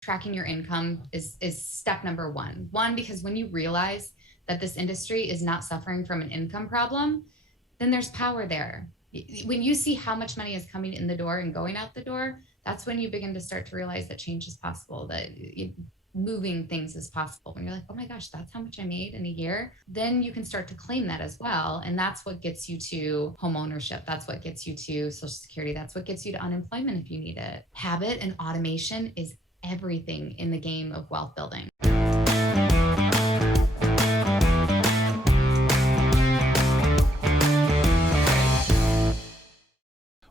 tracking your income is step number one. One, because when you realize that this industry is not suffering from an income problem, then there's power there. When you see how much money is coming in the door and going out the door, that's when you begin to start to realize that change is possible, that moving things is possible. When you're like, oh my gosh, that's how much I made in a year, then you can start to claim that as well. And that's what gets you to home ownership. That's what gets you to Social Security. That's what gets you to unemployment if you need it. Habit and automation is everything in the game of wealth building.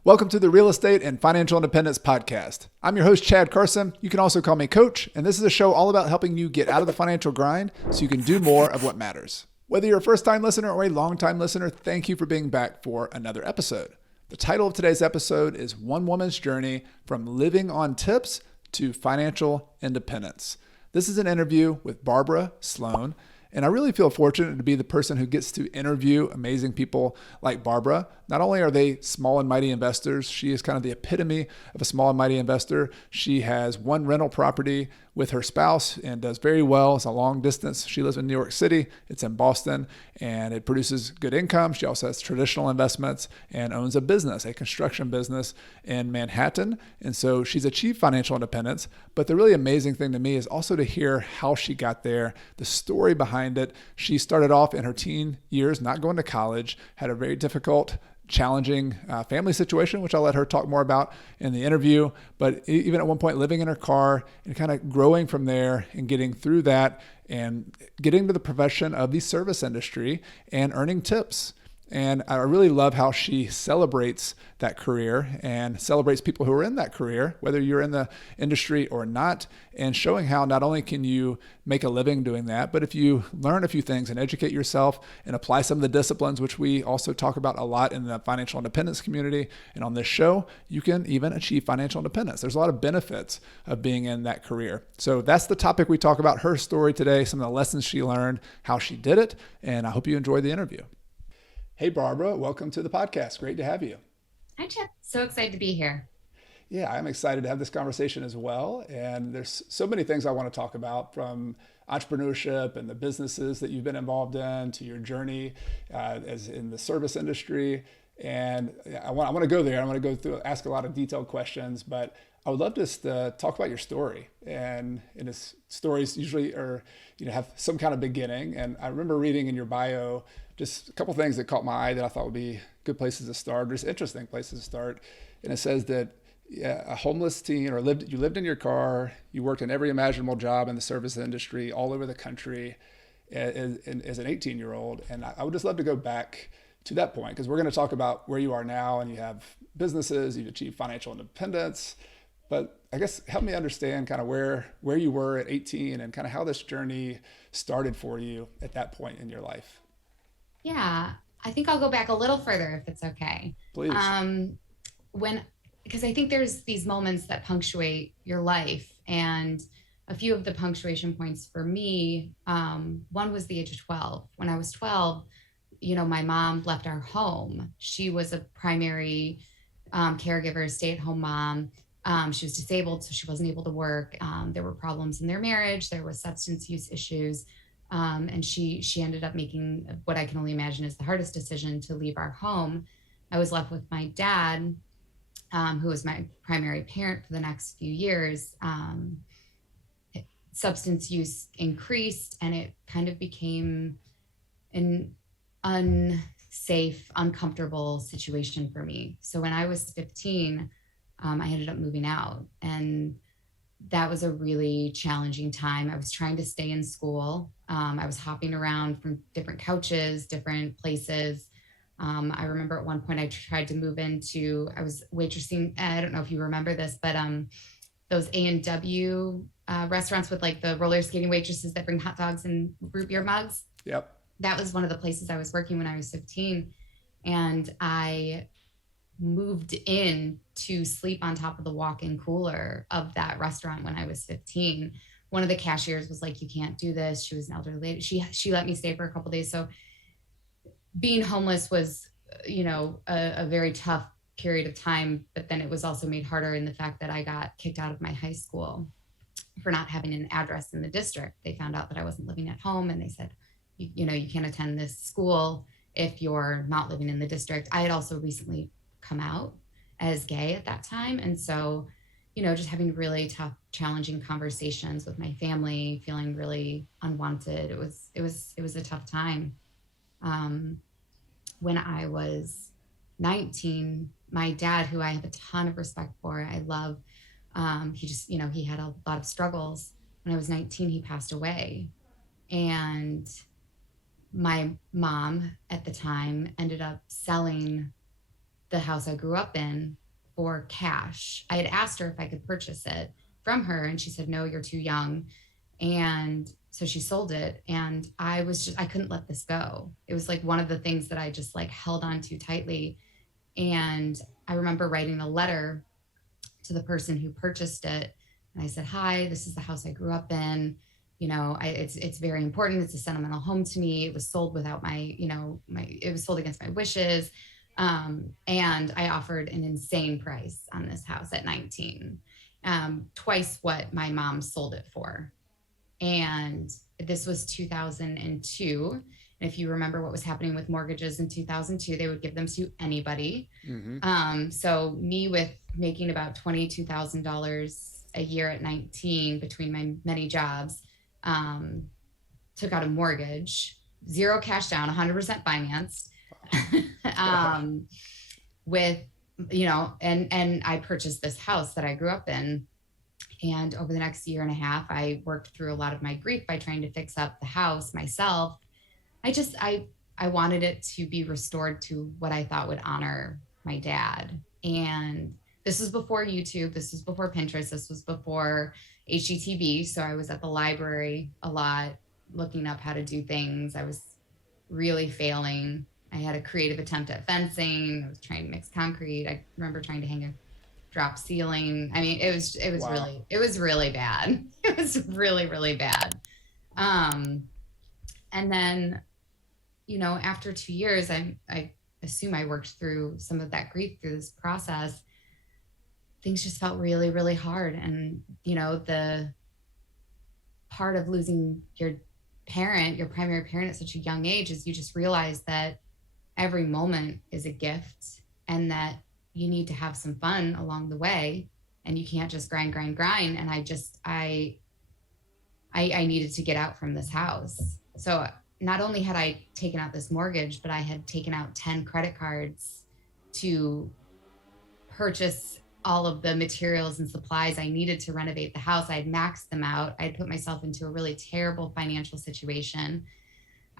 Welcome to the Real Estate and Financial Independence Podcast. I'm your host, Chad Carson. You can also call me Coach, and this is a show all about helping you get out of the financial grind so you can do more of what matters. Whether you're a first-time listener or a long-time listener, thank you for being back for another episode. The title of today's episode is One Woman's Journey from Living on Tips to Financial Independence. This is an interview with Barbara Sloan, and I really feel fortunate to be the person who gets to interview amazing people like Barbara. Not only are they small and mighty investors, she is kind of the epitome of a small and mighty investor. She has one rental property with her spouse and does very well. It's a long distance. She lives in New York City. It's in Boston, and it produces good income. She also has traditional investments and owns a business, a construction business in Manhattan. And so she's achieved financial independence. But the really amazing thing to me is also to hear how she got there, the story behind it. She started off in her teen years, not going to college, had a very difficult, challenging family situation, which I'll let her talk more about in the interview. But even at one point, living in her car and kind of growing from there and getting through that and getting to the profession of the service industry and earning tips. And I really love how she celebrates that career and celebrates people who are in that career, whether you're in the industry or not, and showing how not only can you make a living doing that, but if you learn a few things and educate yourself and apply some of the disciplines, which we also talk about a lot in the financial independence community and on this show, you can even achieve financial independence. There's a lot of benefits of being in that career. So that's the topic we talk about, her story today, some of the lessons she learned, how she did it, and I hope you enjoy the interview. Hey, Barbara, welcome to the podcast. Great to have you. Hi, Chad. So excited to be here. Yeah, I'm excited to have this conversation as well. And there's so many things I want to talk about, from entrepreneurship and the businesses that you've been involved in to your journey as in the service industry. And I want to go there. I want to go through, ask a lot of detailed questions, but I would love to talk about your story. And its stories usually are, have some kind of beginning. And I remember reading in your bio just a couple things that caught my eye that I thought would be good places to start, just interesting places to start. And it says that a homeless teen, you lived in your car, you worked in every imaginable job in the service industry all over the country as an 18-year-old. And I would just love to go back to that point, because we're going to talk about where you are now, and you have businesses, you've achieved financial independence. But I guess help me understand kind of where you were at 18 and kind of how this journey started for you at that point in your life. Yeah, I think I'll go back a little further if it's okay. Please. Because I think there's these moments that punctuate your life, and a few of the punctuation points for me, one was the age of 12. When I was 12, my mom left our home. She was a primary caregiver, stay-at-home mom. She was disabled, so she wasn't able to work. There were problems in their marriage. There was substance use issues. And she ended up making what I can only imagine is the hardest decision, to leave our home. I was left with my dad, who was my primary parent for the next few years. Substance use increased, and it kind of became an unsafe, uncomfortable situation for me. So when I was 15, I ended up moving out, and that was a really challenging time. I was trying to stay in school. I was hopping around from different couches, different places. I remember at one point I tried to move I was waitressing. I don't know if you remember this, but those A&W restaurants with like the roller skating waitresses that bring hot dogs and root beer mugs. Yep. That was one of the places I was working when I was 15. And I moved in to sleep on top of the walk-in cooler of that restaurant when I was 15. One of the cashiers was like, "You can't do this." She was an elderly lady. She let me stay for a couple of days. So being homeless was, a very tough period of time, but then it was also made harder in the fact that I got kicked out of my high school. for not having an address in the district. They found out that I wasn't living at home, and they said, you can't attend this school if you're not living in the district. I had also recently come out as gay at that time. And so, just having really tough, challenging conversations with my family, feeling really unwanted. It was a tough time. Um, when I was 19, my dad, who I have a ton of respect for, I love, he just, he had a lot of struggles. When I was 19, he passed away. And my mom at the time ended up selling the house I grew up in for cash. I had asked her if I could purchase it from her, and she said, "No, you're too young." And so she sold it. And I couldn't let this go. It was like one of the things that I just like held on to tightly. And I remember writing a letter to the person who purchased it. And I said, "Hi, this is the house I grew up in. It's very important. It's a sentimental home to me. It was sold without it was sold against my wishes. And I offered an insane price on this house at 19, twice what my mom sold it for. And this was 2002. And if you remember what was happening with mortgages in 2002, they would give them to anybody. Mm-hmm. So me with making about $22,000 a year at 19 between my many jobs, took out a mortgage, zero cash down, 100% financed, with, and I purchased this house that I grew up in. And over the next year and a half, I worked through a lot of my grief by trying to fix up the house myself. I wanted it to be restored to what I thought would honor my dad. And this was before YouTube. This was before Pinterest. This was before HGTV. So I was at the library a lot, looking up how to do things. I was really failing. I had a creative attempt at fencing. I was trying to mix concrete. I remember trying to hang a drop ceiling. I mean, it was wow. It was really bad. It was really, really bad. And then, after 2 years, I assume I worked through some of that grief through this process. Things just felt really, really hard. And, the part of losing your primary parent at such a young age is you just realize that every moment is a gift, and that you need to have some fun along the way, and you can't just grind. And I needed to get out from this house. So not only had I taken out this mortgage, but I had taken out 10 credit cards to purchase all of the materials and supplies I needed to renovate the house. I had maxed them out. I had put myself into a really terrible financial situation.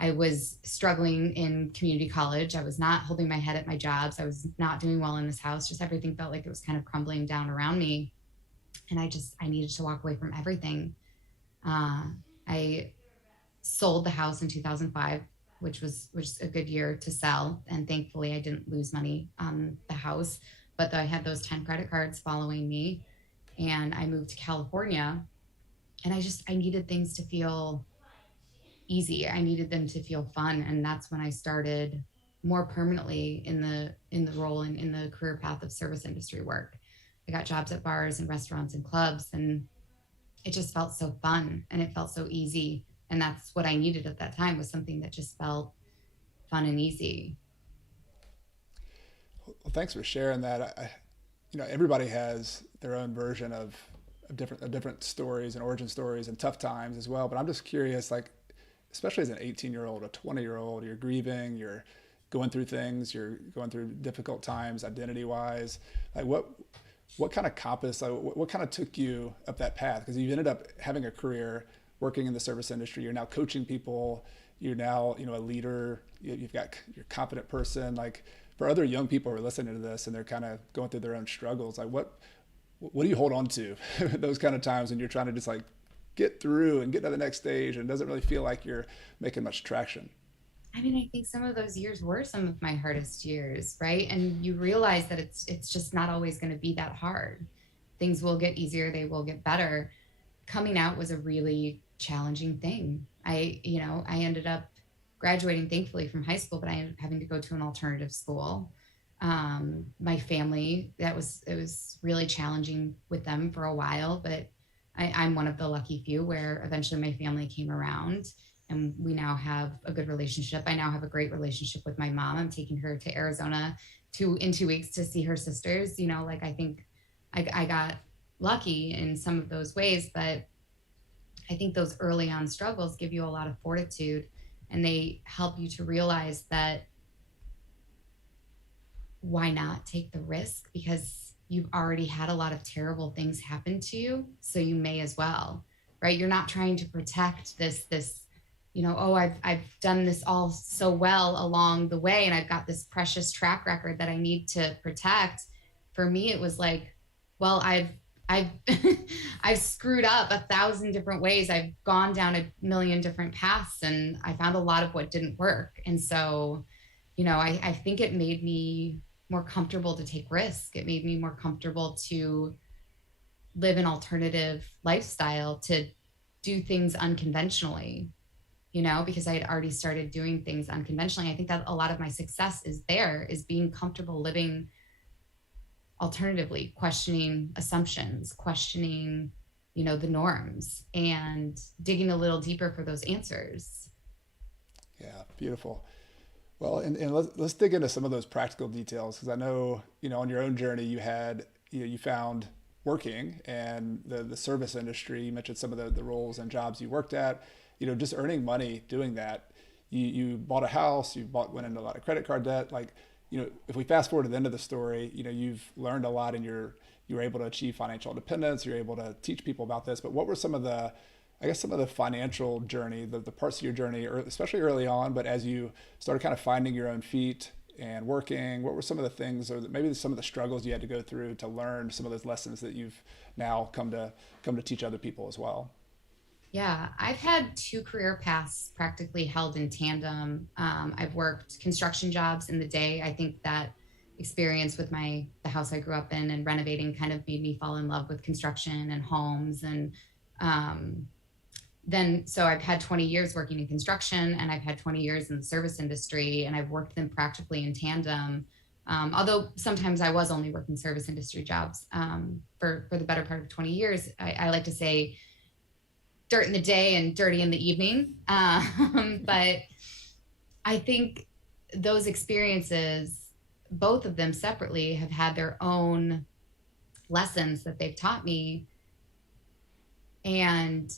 I was struggling in community college. I was not holding my head at my jobs. I was not doing well in this house. Just everything felt like it was kind of crumbling down around me. And I needed to walk away from everything. I sold the house in 2005, which was a good year to sell. And thankfully I didn't lose money on the house, but I had those 10 credit cards following me, and I moved to California, and I needed things to feel easy. I needed them to feel fun. And that's when I started more permanently in the role and in the career path of service industry work. I got jobs at bars and restaurants and clubs, and it just felt so fun and it felt so easy. And that's what I needed at that time, was something that just felt fun and easy. Well, thanks for sharing that. Everybody has their own version of different stories and origin stories and tough times as well. But I'm just curious, like, especially as an 18-year-old, a 20-year-old, you're grieving, you're going through things, you're going through difficult times identity-wise. Like, what kind of compass, like, what kind of took you up that path? Because you ended up having a career working in the service industry. You're now coaching people. You're now, a leader. You're a confident person. Like, for other young people who are listening to this and they're kind of going through their own struggles, like, what do you hold on to those kind of times when you're trying to just like get through and get to the next stage and it doesn't really feel like you're making much traction? I mean, I think some of those years were some of my hardest years, right? And you realize that it's just not always going to be that hard. Things will get easier, they will get better. Coming out was a really challenging thing. I ended up graduating, thankfully, from high school, but I ended up having to go to an alternative school. My family, it was really challenging with them for a while, but I'm one of the lucky few where eventually my family came around and we now have a good relationship. I now have a great relationship with my mom. I'm taking her to Arizona in 2 weeks to see her sisters. Like I think I got lucky in some of those ways, but I think those early on struggles give you a lot of fortitude and they help you to realize that why not take the risk, because you've already had a lot of terrible things happen to you, so you may as well, right? You're not trying to protect this oh, I've done this all so well along the way and I've got this precious track record that I need to protect. For me it was like, well, I've I've screwed up 1,000 different ways. I've gone down a million different paths and I found a lot of what didn't work. And so, I think it made me more comfortable to take risk. It made me more comfortable to live an alternative lifestyle, to do things unconventionally, because I had already started doing things unconventionally. I think that a lot of my success is being comfortable living alternatively, questioning assumptions, questioning, the norms, and digging a little deeper for those answers. Yeah, beautiful. Well, and let's dig into some of those practical details because I know, on your own journey, you found working and the service industry. You mentioned some of the roles and jobs you worked at, just earning money doing that. You bought a house, went into a lot of credit card debt. Like, if we fast forward to the end of the story, you've learned a lot and you were able to achieve financial independence. You're able to teach people about this. But what were some of the financial journey, the parts of your journey, especially early on, but as you started kind of finding your own feet and working, what were some of the things, or maybe some of the struggles you had to go through to learn some of those lessons that you've now come to teach other people as well? Yeah, I've had two career paths practically held in tandem. I've worked construction jobs in the day. I think that experience with the house I grew up in and renovating kind of made me fall in love with construction and homes. And um, then, so I've had 20 years working in construction and I've had 20 years in the service industry, and I've worked them practically in tandem. Although sometimes I was only working service industry jobs for the better part of 20 years. I like to say dirt in the day and dirty in the evening. But I think those experiences, both of them separately, have had their own lessons that they've taught me. And,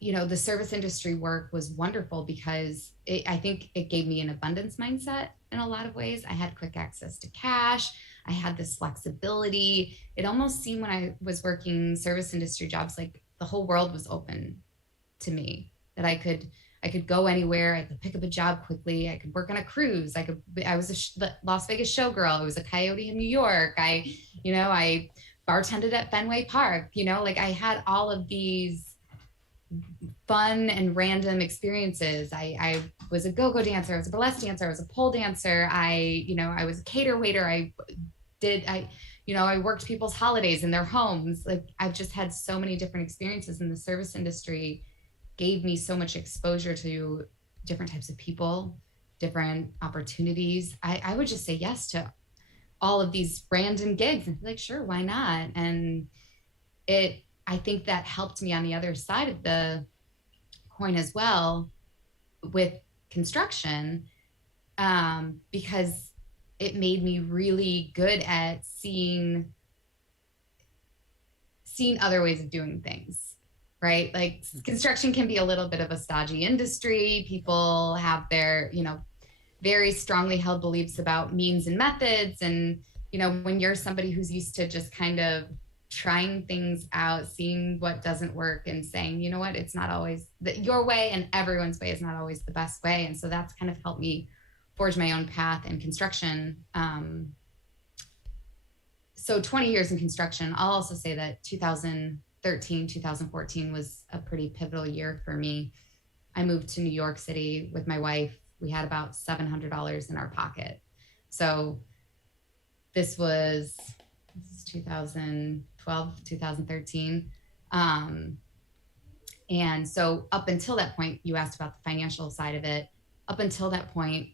the service industry work was wonderful because I think it gave me an abundance mindset in a lot of ways. I had quick access to cash. I had this flexibility. It almost seemed when I was working service industry jobs like the whole world was open to me, that I could go anywhere. I could pick up a job quickly. I could work on a cruise. I was a Las Vegas showgirl. I was a coyote in New York. I bartended at Fenway Park. Like I had all of these fun and random experiences. I was a go-go dancer. I was a burlesque dancer. I was a pole dancer. I was a cater waiter. I worked people's holidays in their homes. Like I've just had so many different experiences, and the service industry gave me so much exposure to different types of people, different opportunities. I would just say yes to all of these random gigs and be like, sure, why not? And I think that helped me on the other side of the coin as well with construction, because it made me really good at seeing other ways of doing things, right? Like construction can be a little bit of a stodgy industry. People have their, very strongly held beliefs about means and methods. And, when you're somebody who's used to just kind of trying things out, seeing what doesn't work and saying, you know what, it's not always your way, and everyone's way is not always the best way. And so that's kind of helped me forge my own path in construction. So 20 years in construction. I'll also say that 2013, 2014 was a pretty pivotal year for me. I moved to New York City with my wife. We had about $700 in our pocket. So this was 2012, 2013. And so up until that point, you asked about the financial side of it. Up until that point,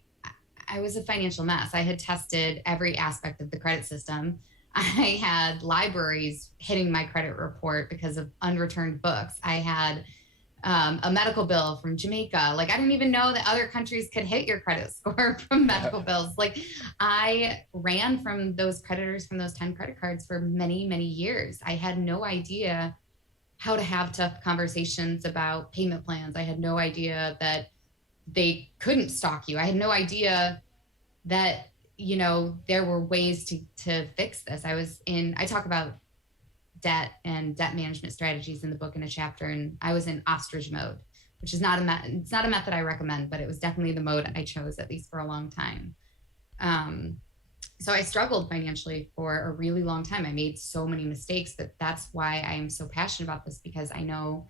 I was a financial mess. I had tested every aspect of the credit system. I had libraries hitting my credit report because of unreturned books. I had a medical bill from Jamaica. Like, I didn't even know that other countries could hit your credit score from medical bills. Like, I ran from those creditors from those 10 credit cards for many, many years. I had no idea how to have tough conversations about payment plans. I had no idea that they couldn't stalk you. I had no idea that, there were ways to fix this. I talk about debt and debt management strategies in the book in a chapter, and I was in ostrich mode, which is it's not a method I recommend, but it was definitely the mode I chose, at least for a long time. um, so I struggled financially for a really long time. I made so many mistakes, that's why I am so passionate about this, because I know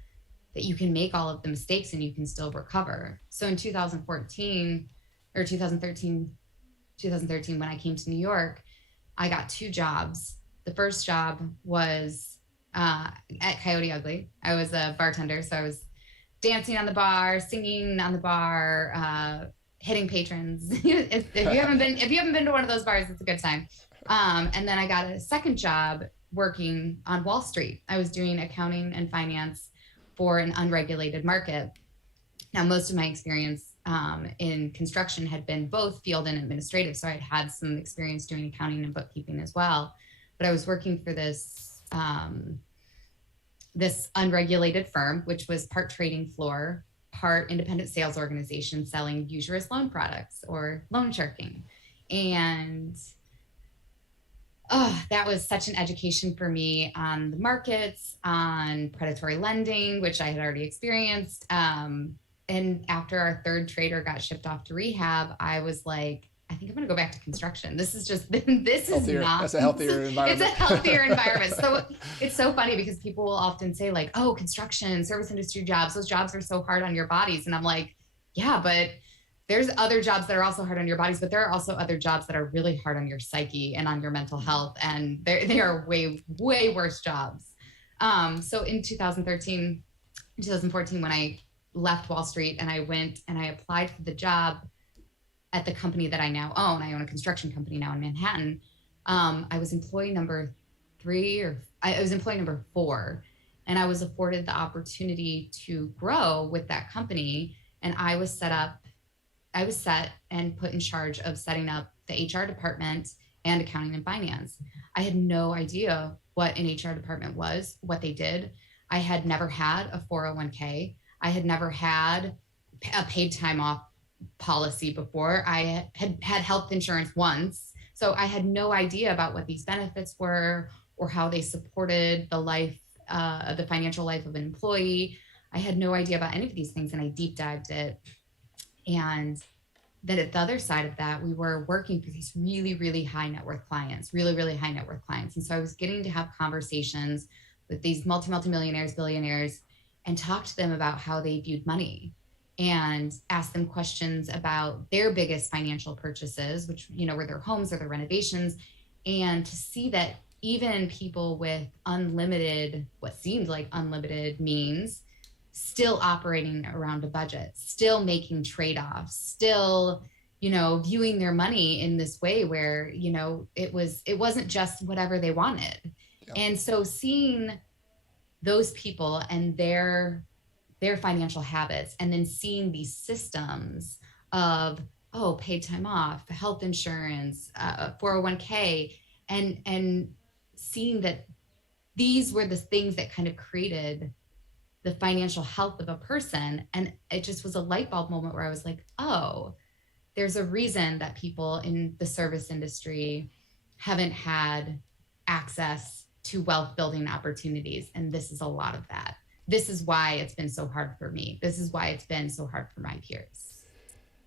that you can make all of the mistakes and you can still recover. So in 2014 or 2013, when I came to New York, I got two jobs. The first job was at Coyote Ugly. I was a bartender, so I was dancing on the bar, singing on the bar, hitting patrons. If you haven't been to one of those bars, it's a good time. And then I got a second job working on Wall Street. I was doing accounting and finance for an unregulated market. Now, most of my experience in construction had been both field and administrative, so I'd had some experience doing accounting and bookkeeping as well. But I was working for this unregulated firm, which was part trading floor, part independent sales organization selling usurious loan products or loan sharking. And that was such an education for me on the markets, on predatory lending, which I had already experienced. And after our third trader got shipped off to rehab, I was like, I think I'm going to go back to construction. This is Healthier. not, That's a healthier environment. It's a healthier environment. So it's so funny because people will often say like, oh, construction, service industry jobs, those jobs are so hard on your bodies. And I'm like, yeah, but there's other jobs that are also hard on your bodies, but there are also other jobs that are really hard on your psyche and on your mental health. And they are way, way worse jobs. So in 2014, when I left Wall Street and I went and I applied for the job at the company that I now own. I own a construction company now in Manhattan. I was employee number 4, and I was afforded the opportunity to grow with that company. And I was set and put in charge of setting up the HR department and accounting and finance. I had no idea what an HR department was, what they did. I had never had a 401k. I had never had a paid time off policy before. I had health insurance once. So I had no idea about what these benefits were or how they supported the financial life of an employee. I had no idea about any of these things, and I deep dived it. And then at the other side of that, we were working for these really, really high net worth clients, really, really high net worth clients. And so I was getting to have conversations with these multimillionaires, billionaires, and talk to them about how they viewed money and ask them questions about their biggest financial purchases, which, were their homes or their renovations. And to see that even people with what seemed like unlimited means, still operating around a budget, still making trade-offs, still, viewing their money in this way where, it wasn't just whatever they wanted. Yep. And so seeing those people and their financial habits, and then seeing these systems of, paid time off, health insurance, 401k, and seeing that these were the things that kind of created the financial health of a person. And it just was a light bulb moment where I was like, oh, there's a reason that people in the service industry haven't had access to wealth building opportunities. And this is a lot of that. This is why it's been so hard for me. This is why it's been so hard for my peers.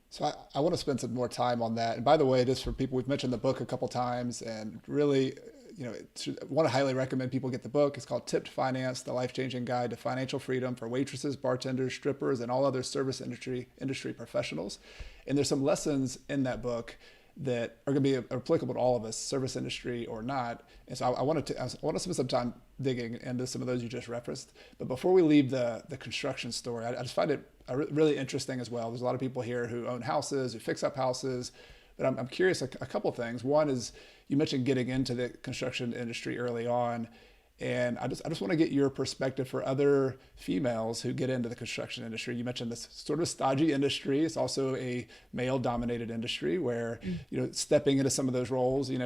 So I want to spend some more time on that. And by the way, just for people, we've mentioned the book a couple times, and really, I want to highly recommend people get the book. It's called Tipped Finance, The Life-Changing Guide to Financial Freedom for Waitresses, Bartenders, Strippers, and all other service industry professionals. And there's some lessons in that book that are going to be applicable to all of us, service industry or not. And so I want to spend some time digging into some of those you just referenced. But before we leave the construction story, I just find it really interesting as well. There's a lot of people here who own houses, who fix up houses, But I'm curious a couple things. One is you mentioned getting into the construction industry early on. And I just want to get your perspective for other females who get into the construction industry. You mentioned this sort of stodgy industry. It's also a male-dominated industry where, stepping into some of those roles, you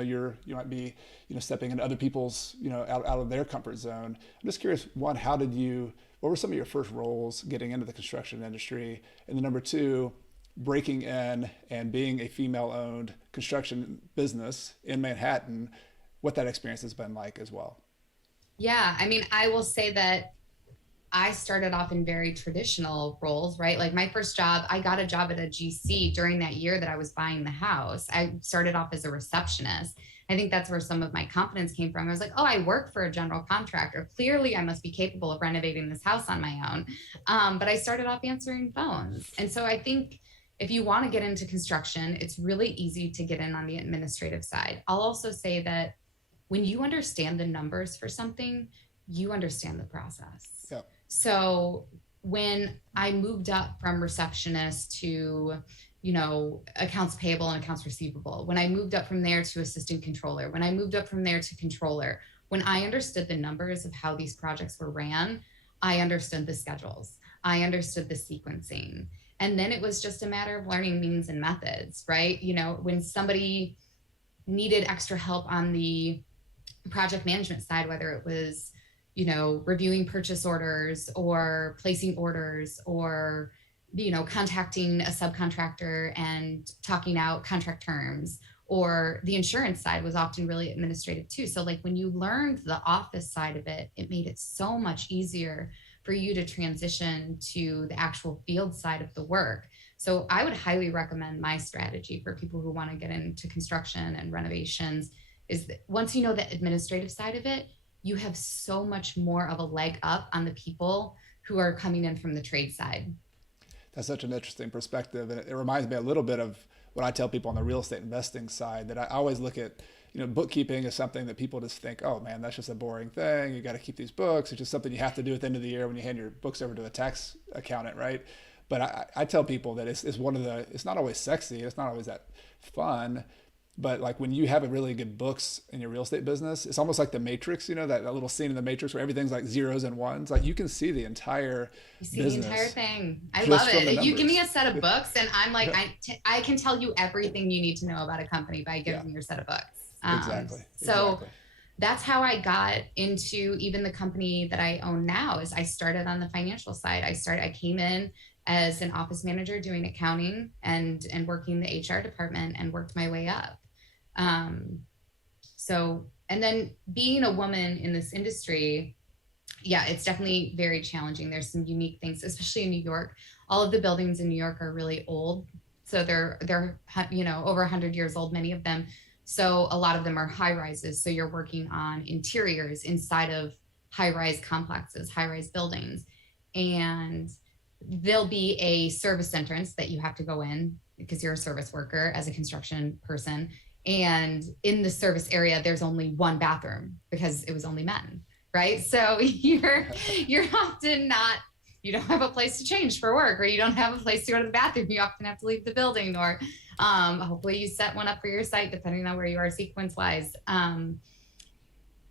might be, stepping into other people's, out of their comfort zone. I'm just curious, one, what were some of your first roles getting into the construction industry? And then number two, breaking in and being a female-owned construction business in Manhattan, what that experience has been like as well. Yeah, I mean, I will say that I started off in very traditional roles, right? Like my first job, I got a job at a GC during that year that I was buying the house. I started off as a receptionist. I think that's where some of my confidence came from. I was like, oh, I work for a general contractor. Clearly, I must be capable of renovating this house on my own. But I started off answering phones. And so I think if you want to get into construction, it's really easy to get in on the administrative side. I'll also say that when you understand the numbers for something, you understand the process. Yeah. So when I moved up from receptionist to, accounts payable and accounts receivable, when I moved up from there to assistant controller, when I moved up from there to controller, when I understood the numbers of how these projects were ran, I understood the schedules, I understood the sequencing. And then it was just a matter of learning means and methods, right? When somebody needed extra help on the project management side, whether it was, reviewing purchase orders or placing orders or, contacting a subcontractor and talking out contract terms, or the insurance side was often really administrative too. So like when you learned the office side of it, it made it so much easier for you to transition to the actual field side of the work. So I would highly recommend my strategy for people who want to get into construction and renovations is that once you know the administrative side of it, you have so much more of a leg up on the people who are coming in from the trade side. That's such an interesting perspective. And it reminds me a little bit of what I tell people on the real estate investing side, that I always look at, bookkeeping as something that people just think, oh man, that's just a boring thing. You got to keep these books. It's just something you have to do at the end of the year when you hand your books over to a tax accountant, right? But I tell people that it's it's not always sexy. It's not always that fun. But like when you have a really good books in your real estate business, it's almost like the Matrix, that little scene in the Matrix where everything's like zeros and ones. Like you can see the entire business. The entire thing. I love it. You give me a set of books and I'm like, I can tell you everything you need to know about a company by giving me your set of books. Exactly. So that's how I got into even the company that I own now. Is I started on the financial side. I came in as an office manager doing accounting and working the HR department and worked my way up. And then being a woman in this industry, it's definitely very challenging. There's some unique things, especially in New York. All of the buildings in New York are really old. So they're over 100 years old, many of them. So a lot of them are high rises. So you're working on interiors inside of high rise complexes, high rise buildings. And there'll be a service entrance that you have to go in because you're a service worker as a construction person. And in the service area, there's only one bathroom because it was only men, right? So you're often not, you don't have a place to change for work, or you don't have a place to go to the bathroom. You often have to leave the building, or hopefully you set one up for your site, depending on where you are sequence-wise.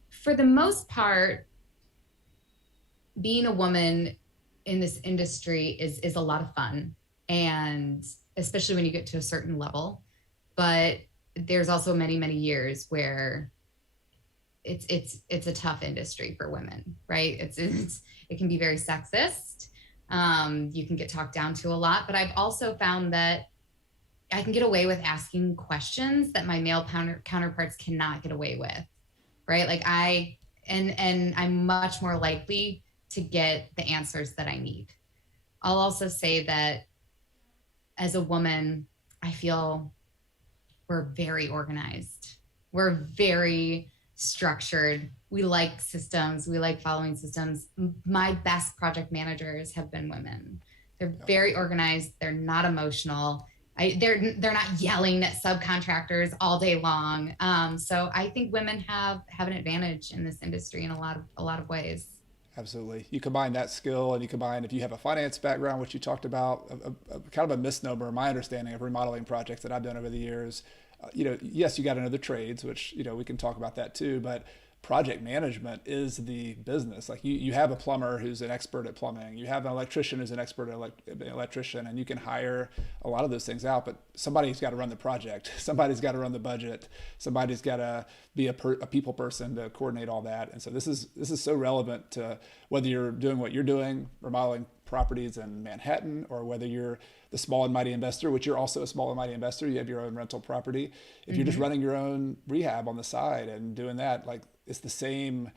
For the most part, being a woman in this industry is a lot of fun, and especially when you get to a certain level. But there's also many, many years where it's a tough industry for women, right? It can be very sexist. You can get talked down to a lot, but I've also found that I can get away with asking questions that my male counterparts cannot get away with, right? Like and I'm much more likely to get the answers that I need. I'll also say that as a woman, I feel we're very organized. We're very structured. We like systems. We like following systems. My best project managers have been women. They're very organized. They're not emotional. They're not yelling at subcontractors all day long. So I think women have an advantage in this industry in a lot of ways. Absolutely. You combine that skill and you combine, if you have a finance background, which you talked about, kind of a misnomer, my understanding of remodeling projects that I've done over the years. Yes, you got to know the trades, which, we can talk about that too, but project management is the business. Like you have a plumber who's an expert at plumbing, you have an electrician who's an expert at electrician, and you can hire a lot of those things out, but somebody's got to run the project. Somebody's got to run the budget. Somebody's got to be a people person to coordinate all that. And so this is so relevant to whether you're doing what you're doing, remodeling properties in Manhattan, or whether you're the small and mighty investor, which you're also a small and mighty investor. You have your own rental property. If you're just running your own rehab on the side and doing that, like it's the same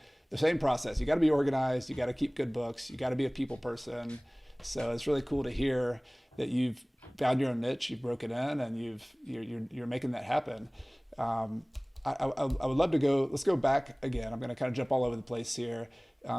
process. You got to be organized. You got to keep good books. You got to be a people person. So it's really cool to hear that you've found your own niche, you've broken in, and you're making that happen. I would love to let's go back again. I'm going to kind of jump all over the place here,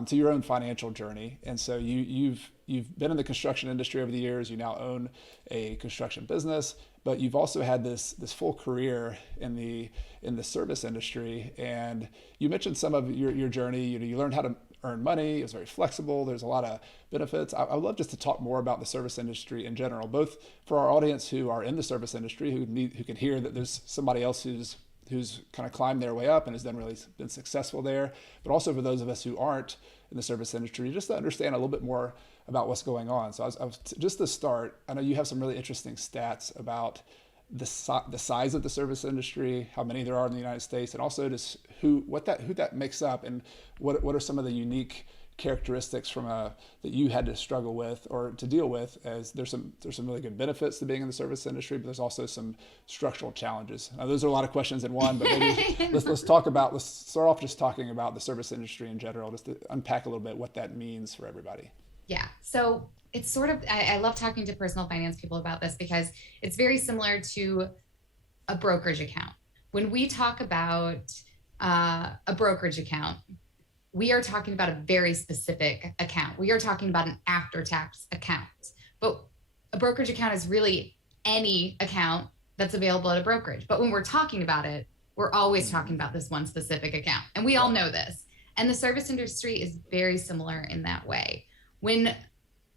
to your own financial journey. And so you've been in the construction industry over the years. You now own a construction business, but you've also had this full career in the service industry. And you mentioned some of your journey. You learned how to earn money. It was very flexible. There's a lot of benefits. I would love just to talk more about the service industry in general, both for our audience who are in the service industry, who can hear that there's somebody else who's kind of climbed their way up and has really been successful there, but also for those of us who aren't in the service industry, just to understand a little bit more about what's going on. So just to start, I know you have some really interesting stats about the size of the service industry, how many there are in the United States, and also just who that makes up, and what are some of the unique characteristics that you had to struggle with or to deal with, as there's some really good benefits to being in the service industry, but there's also some structural challenges. Now, those are a lot of questions in one, but maybe let's start off just talking about the service industry in general, just to unpack a little bit what that means for everybody. Yeah. So it's sort of, I love talking to personal finance people about this because it's very similar to a brokerage account. When we talk about a brokerage account, we are talking about a very specific account. We are talking about an after-tax account. But a brokerage account is really any account that's available at a brokerage. But when we're talking about it, we're always talking about this one specific account. And we all know this. And the service industry is very similar in that way. When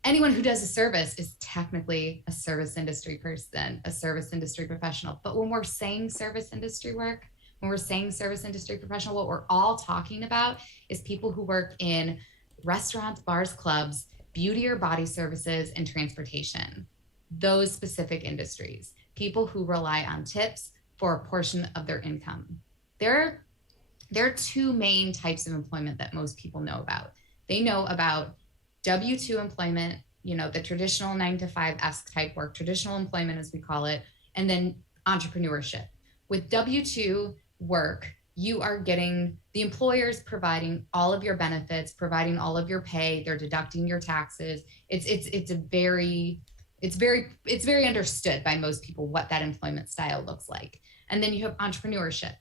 anyone who does a service is technically a service industry person, a service industry professional. But when we're saying service industry work, when we're saying service industry professional, what we're all talking about is people who work in restaurants, bars, clubs, beauty or body services, and transportation. Those specific industries, people who rely on tips for a portion of their income. There are two main types of employment that most people know about. They know about W-2 employment, the traditional 9-to-5-esque type work, traditional employment as we call it, and then entrepreneurship. With W-2 work, you are getting the employers providing all of your benefits, providing all of your pay. They're deducting your taxes. It's very understood by most people what that employment style looks like. And then you have entrepreneurship,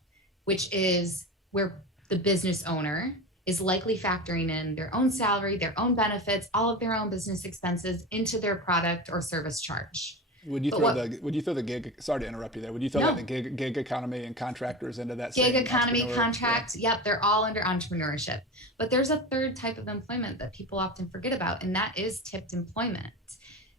which is where the business owner is likely factoring in their own salary, their own benefits, all of their own business expenses into their product or service charge. Would you throw the gig? Sorry to interrupt you there. Would you throw the gig economy and contractors into that? Gig economy, contract. Yeah. Yep, they're all under entrepreneurship. But there's a third type of employment that people often forget about, and that is tipped employment.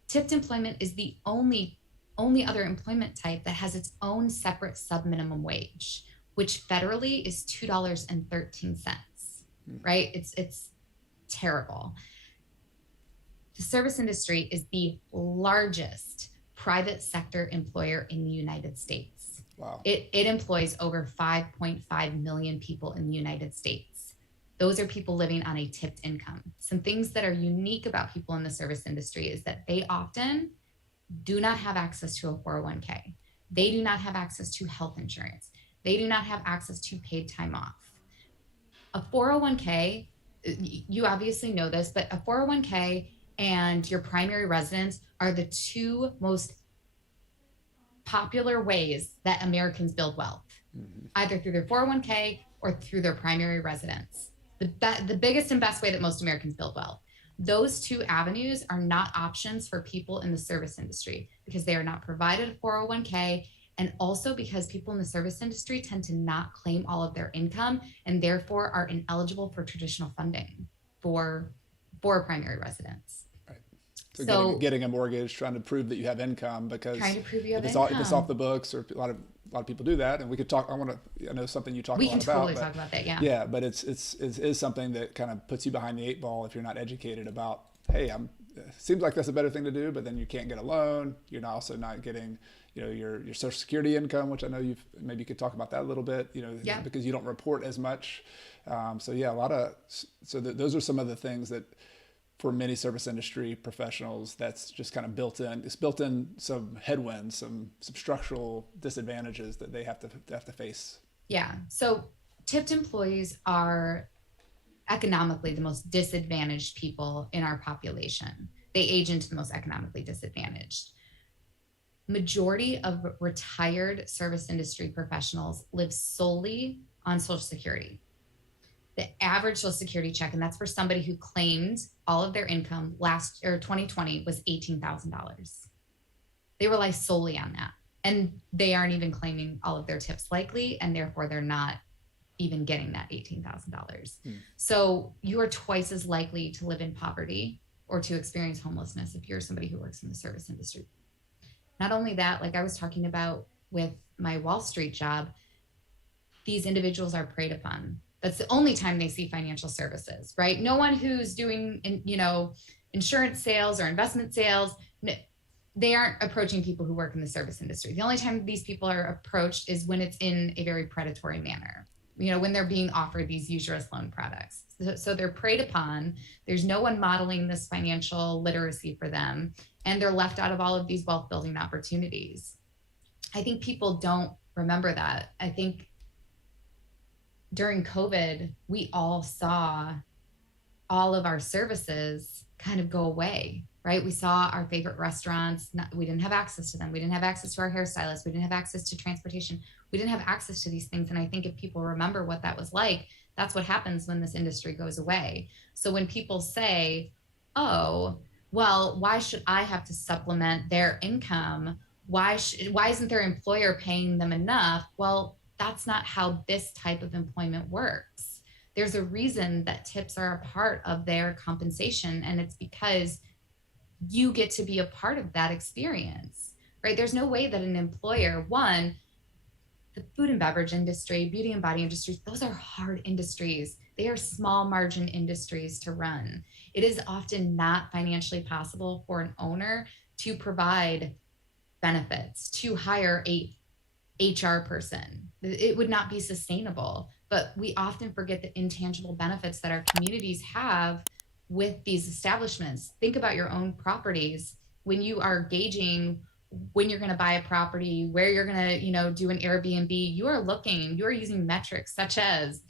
Tipped employment is the only other employment type that has its own separate sub-minimum wage, which federally is $2.13. Right? It's terrible. The service industry is the largest private sector employer in the United States. Wow. It employs over 5.5 million people in the United States. Those are people living on a tipped income. Some things that are unique about people in the service industry is that they often do not have access to a 401k. They do not have access to health insurance. They do not have access to paid time off. A 401k, you obviously know this, but a 401k and your primary residence are the two most popular ways that Americans build wealth, either through their 401k or through their primary residence. The biggest and best way that most Americans build wealth. Those two avenues are not options for people in the service industry because they are not provided a 401k, and also because people in the service industry tend to not claim all of their income and therefore are ineligible for traditional funding. for a primary residence. Right. So So getting a mortgage, trying to prove that you have income, trying because to prove you have if it's off income. the books, or a lot of people do that, and we could talk. I know something you talk a We lot can about, totally but talk about that. Yeah. yeah, but it is something that kind of puts you behind the eight ball if you're not educated about. Hey, seems like that's a better thing to do, but then you can't get a loan. You're not also not getting, your Social Security income, which I know maybe you could talk about that a little bit, Yeah. because you don't report as much. So yeah, those are some of the things that for many service industry professionals, that's just kind of built in. It's built in some headwinds, some structural disadvantages that they have to face. Yeah. So tipped employees are economically the most disadvantaged people in our population. They age into the most economically disadvantaged. Majority of retired service industry professionals live solely on Social Security. The average Social Security check, and that's for somebody who claimed all of their income last or 2020, was $18,000. They rely solely on that. And they aren't even claiming all of their tips likely, and therefore they're not even getting that $18,000. So you are twice as likely to live in poverty or to experience homelessness if you're somebody who works in the service industry. Not only that, like I was talking about with my Wall Street job, these individuals are preyed upon. That's the only time they see financial services, right? No one who's doing, insurance sales or investment sales, they aren't approaching people who work in the service industry. The only time these people are approached is when it's in a very predatory manner, when they're being offered these usurious loan products. So they're preyed upon. There's no one modeling this financial literacy for them, and they're left out of all of these wealth building opportunities. I think people don't remember that. I think during COVID, we all saw all of our services kind of go away, right? We saw our favorite restaurants. We didn't have access to them. We didn't have access to our hairstylists. We didn't have access to transportation. We didn't have access to these things. And I think if people remember what that was like, that's what happens when this industry goes away. So when people say, oh, well, why should I have to supplement their income? Why isn't their employer paying them enough? Well, that's not how this type of employment works. There's a reason that tips are a part of their compensation, and it's because you get to be a part of that experience, right? There's no way that an employer, one, the food and beverage industry, beauty and body industries, those are hard industries. They are small margin industries to run. It is often not financially possible for an owner to provide benefits, to hire a HR person. It would not be sustainable. But we often forget the intangible benefits that our communities have with these establishments. Think about your own properties. When you are gauging when you're going to buy a property, where you're going to, do an Airbnb, you are using metrics such as,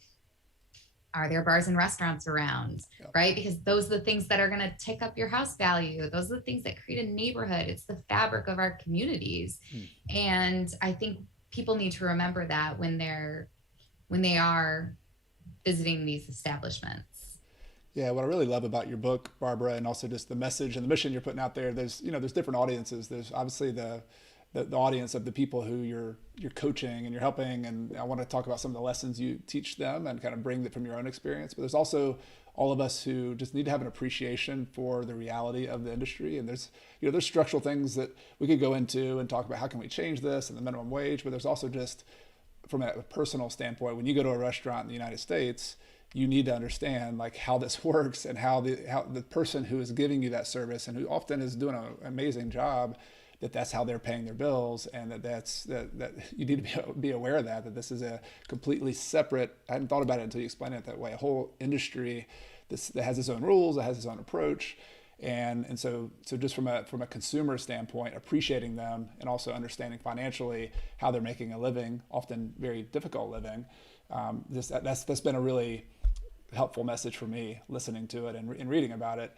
are there bars and restaurants around, right? Because those are the things that are going to tick up your house value. Those are the things that create a neighborhood. It's the fabric of our communities. And I think people need to remember that when they are visiting these establishments. Yeah, what I really love about your book, Barbara, and also just the message and the mission you're putting out there, there's different audiences. There's obviously the audience of the people who you're coaching and you're helping, and I want to talk about some of the lessons you teach them and kind of bring that from your own experience. But there's also all of us who just need to have an appreciation for the reality of the industry. And there's structural things that we could go into and talk about how can we change this and the minimum wage, but there's also just from a personal standpoint, when you go to a restaurant in the United States, you need to understand like how this works and how the person who is giving you that service and who often is doing an amazing job, that's how they're paying their bills, and that you need to be aware of that this is a completely separate. I hadn't thought about it until you explained it that way. A whole industry that has its own rules, that has its own approach, and so just from a consumer standpoint, appreciating them and also understanding financially how they're making a living, often very difficult living. That's been a really helpful message for me listening to it and reading about it.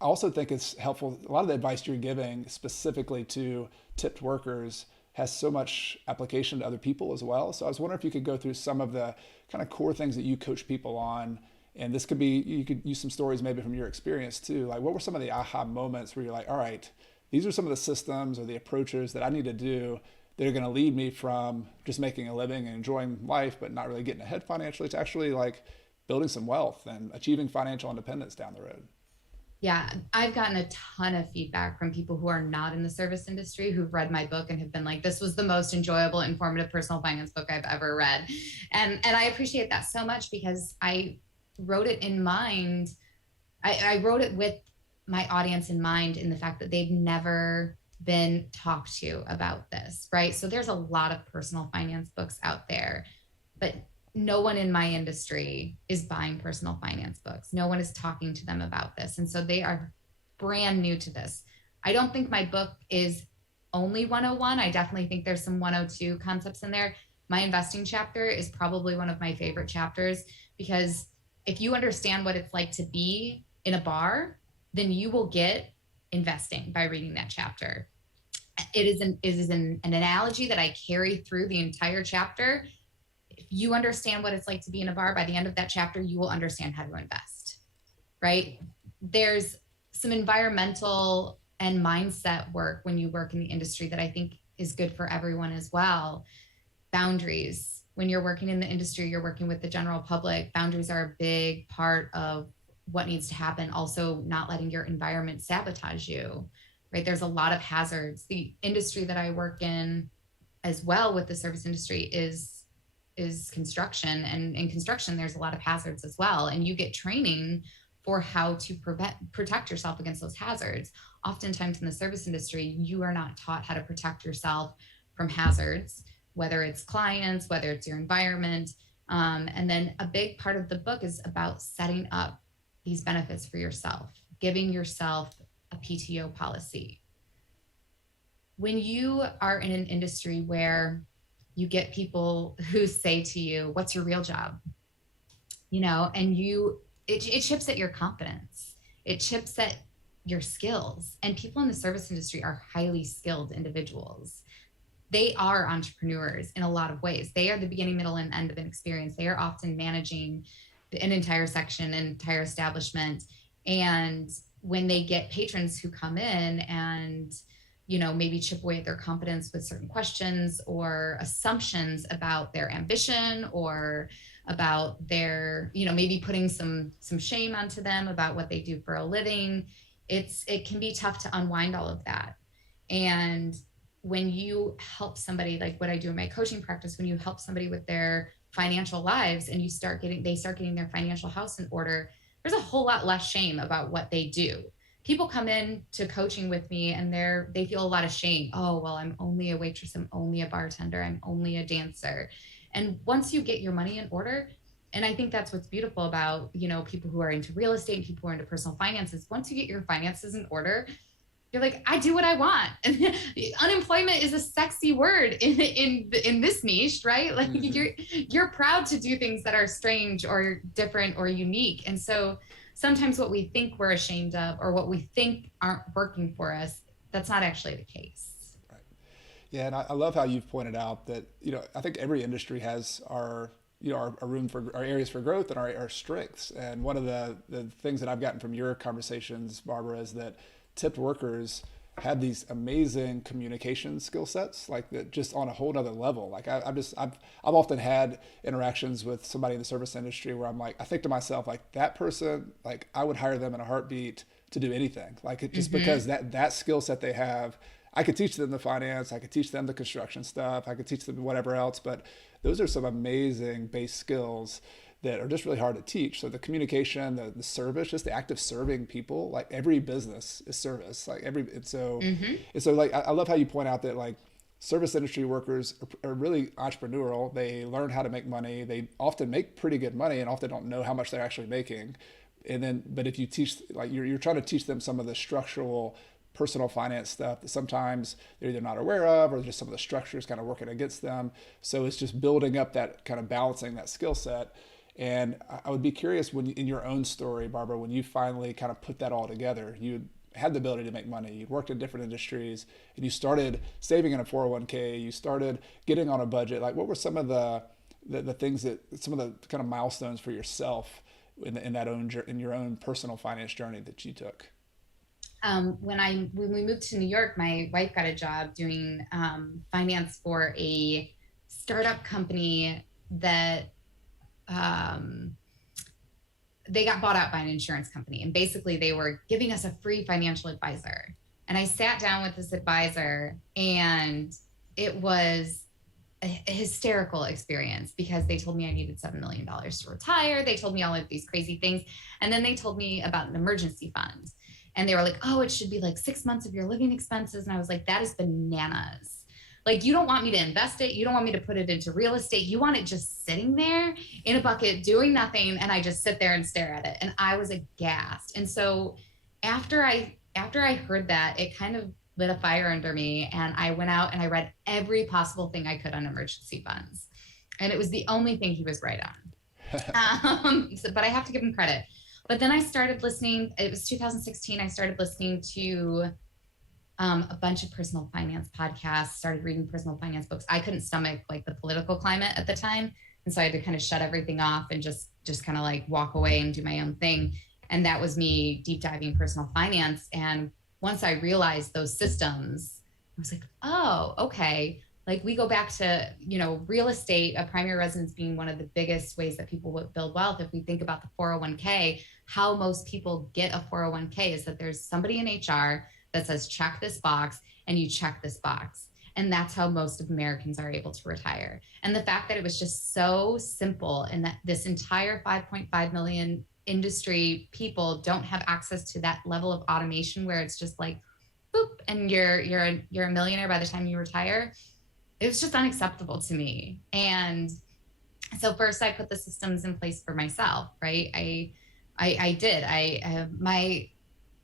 I also think it's helpful. A lot of the advice you're giving specifically to tipped workers has so much application to other people as well. So I was wondering if you could go through some of the kind of core things that you coach people on. And this could be, you could use some stories maybe from your experience too. Like what were some of the aha moments where you're like, all right, these are some of the systems or the approaches that I need to do that are going to lead me from just making a living and enjoying life, but not really getting ahead financially, to actually like building some wealth and achieving financial independence down the road. Yeah, I've gotten a ton of feedback from people who are not in the service industry who've read my book and have been like, this was the most enjoyable, informative personal finance book I've ever read. And I appreciate that so much because I wrote it in mind. I wrote it with my audience in mind, in the fact that they've never been talked to about this, right? So there's a lot of personal finance books out there, but no one in my industry is buying personal finance books. No one is talking to them about this. And so they are brand new to this. I don't think my book is only 101. I definitely think there's some 102 concepts in there. My investing chapter is probably one of my favorite chapters, because if you understand what it's like to be in a bar, then you will get investing by reading that chapter. It is an analogy that I carry through the entire chapter. If you understand what it's like to be in a bar, by the end of that chapter, you will understand how to invest, right? There's some environmental and mindset work when you work in the industry that I think is good for everyone as well. Boundaries. When you're working in the industry, you're working with the general public. Boundaries are a big part of what needs to happen. Also, not letting your environment sabotage you, right? There's a lot of hazards. The industry that I work in as well with the service industry is construction, and in construction there's a lot of hazards as well, and you get training for how to protect yourself against those hazards. Oftentimes in the service industry, you are not taught how to protect yourself from hazards, whether it's clients, whether it's your environment. And then a big part of the book is about setting up these benefits for yourself, giving yourself a PTO policy. When you are in an industry where you get people who say to you, what's your real job? And it chips at your confidence. It chips at your skills. And people in the service industry are highly skilled individuals. They are entrepreneurs in a lot of ways. They are the beginning, middle, and end of an experience. They are often managing an entire section, an entire establishment. And when they get patrons who come in and maybe chip away at their confidence with certain questions or assumptions about their ambition, or about their, maybe putting some shame onto them about what they do for a living, it can be tough to unwind all of that. And when you help somebody, like what I do in my coaching practice, when you help somebody with their financial lives and they start getting their financial house in order, there's a whole lot less shame about what they do. People come in to coaching with me and they feel a lot of shame. Oh, well, I'm only a waitress. I'm only a bartender. I'm only a dancer. And once you get your money in order, and I think that's what's beautiful about, people who are into real estate and people who are into personal finances, once you get your finances in order, you're like, I do what I want. And unemployment is a sexy word in this niche, right? Like you're proud to do things that are strange or different or unique. And so sometimes what we think we're ashamed of or what we think aren't working for us, that's not actually the case. Right. Yeah, and I love how you've pointed out that, I think every industry has our room for our areas for growth and our strengths. And one of the things that I've gotten from your conversations, Barbara, is that tipped workers have these amazing communication skill sets, like that, just on a whole nother level. Like I've often had interactions with somebody in the service industry where I'm like, I think to myself, like that person, like I would hire them in a heartbeat to do anything. Like it just because that skill set they have, I could teach them the finance, I could teach them the construction stuff, I could teach them whatever else, but those are some amazing base skills that are just really hard to teach. So the communication, the service, just the act of serving people, like every business is service. Like and so like I love how you point out that like service industry workers are really entrepreneurial. They learn how to make money. They often make pretty good money and often don't know how much they're actually making. But if you teach, like you're trying to teach them some of the structural personal finance stuff that sometimes they're either not aware of or just some of the structures kind of working against them. So it's just building up that kind of balancing that skill set. And I would be curious when in your own story, Barbara, when you finally kind of put that all together, you had the ability to make money, you'd worked in different industries, and you started saving in a 401k, you started getting on a budget. Like what were some of the things some of the kind of milestones for yourself in your own personal finance journey that you took? When we moved to New York, my wife got a job doing finance for a startup company that they got bought out by an insurance company, and basically they were giving us a free financial advisor. And I sat down with this advisor, and it was a hysterical experience because they told me I needed $7 million to retire. They told me all of these crazy things. And then they told me about an emergency fund. And they were like, oh, it should be like 6 months of your living expenses. And I was like, that is bananas. Like, you don't want me to invest it. You don't want me to put it into real estate. You want it just sitting there in a bucket doing nothing. And I just sit there and stare at it. And I was aghast. And so after I heard that, it kind of lit a fire under me. And I went out and I read every possible thing I could on emergency funds. And it was the only thing he was right on. But I have to give him credit. But then I started listening. It was 2016. I started listening to a bunch of personal finance podcasts, started reading personal finance books. I couldn't stomach like the political climate at the time. And so I had to kind of shut everything off and just kind of like walk away and do my own thing. And that was me deep diving personal finance. And once I realized those systems, I was like, oh, okay. Like, we go back to, real estate, a primary residence being one of the biggest ways that people would build wealth. If we think about the 401k, how most people get a 401k is that there's somebody in HR that says, check this box, and you check this box. And that's how most of Americans are able to retire. And the fact that it was just so simple, and that this entire 5.5 million industry people don't have access to that level of automation where it's just like, boop, and you're a millionaire by the time you retire. It was just unacceptable to me. And so first I put the systems in place for myself, right? I did. My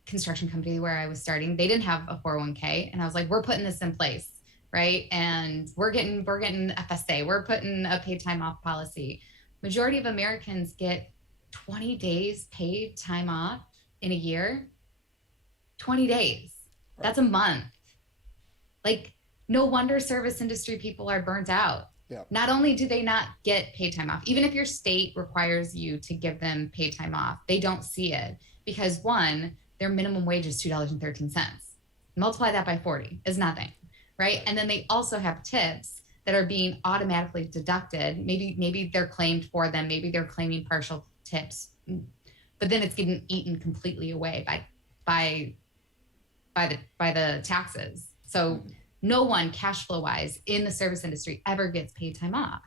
construction company where I was starting, they didn't have a 401k. And I was like, we're putting this in place, right? And we're getting FSA, we're putting a paid time off policy. Majority of Americans get 20 days paid time off in a year. 20 days. That's a month. Like, no wonder service industry people are burnt out. Yeah. Not only do they not get paid time off, even if your state requires you to give them paid time off, they don't see it because, one, their minimum wage is $2.13. Multiply that by 40 is nothing, right? And then they also have tips that are being automatically deducted. Maybe they're claimed for them. Maybe they're claiming partial tips, but then it's getting eaten completely away by the taxes. So no one cash flow wise in the service industry ever gets paid time off.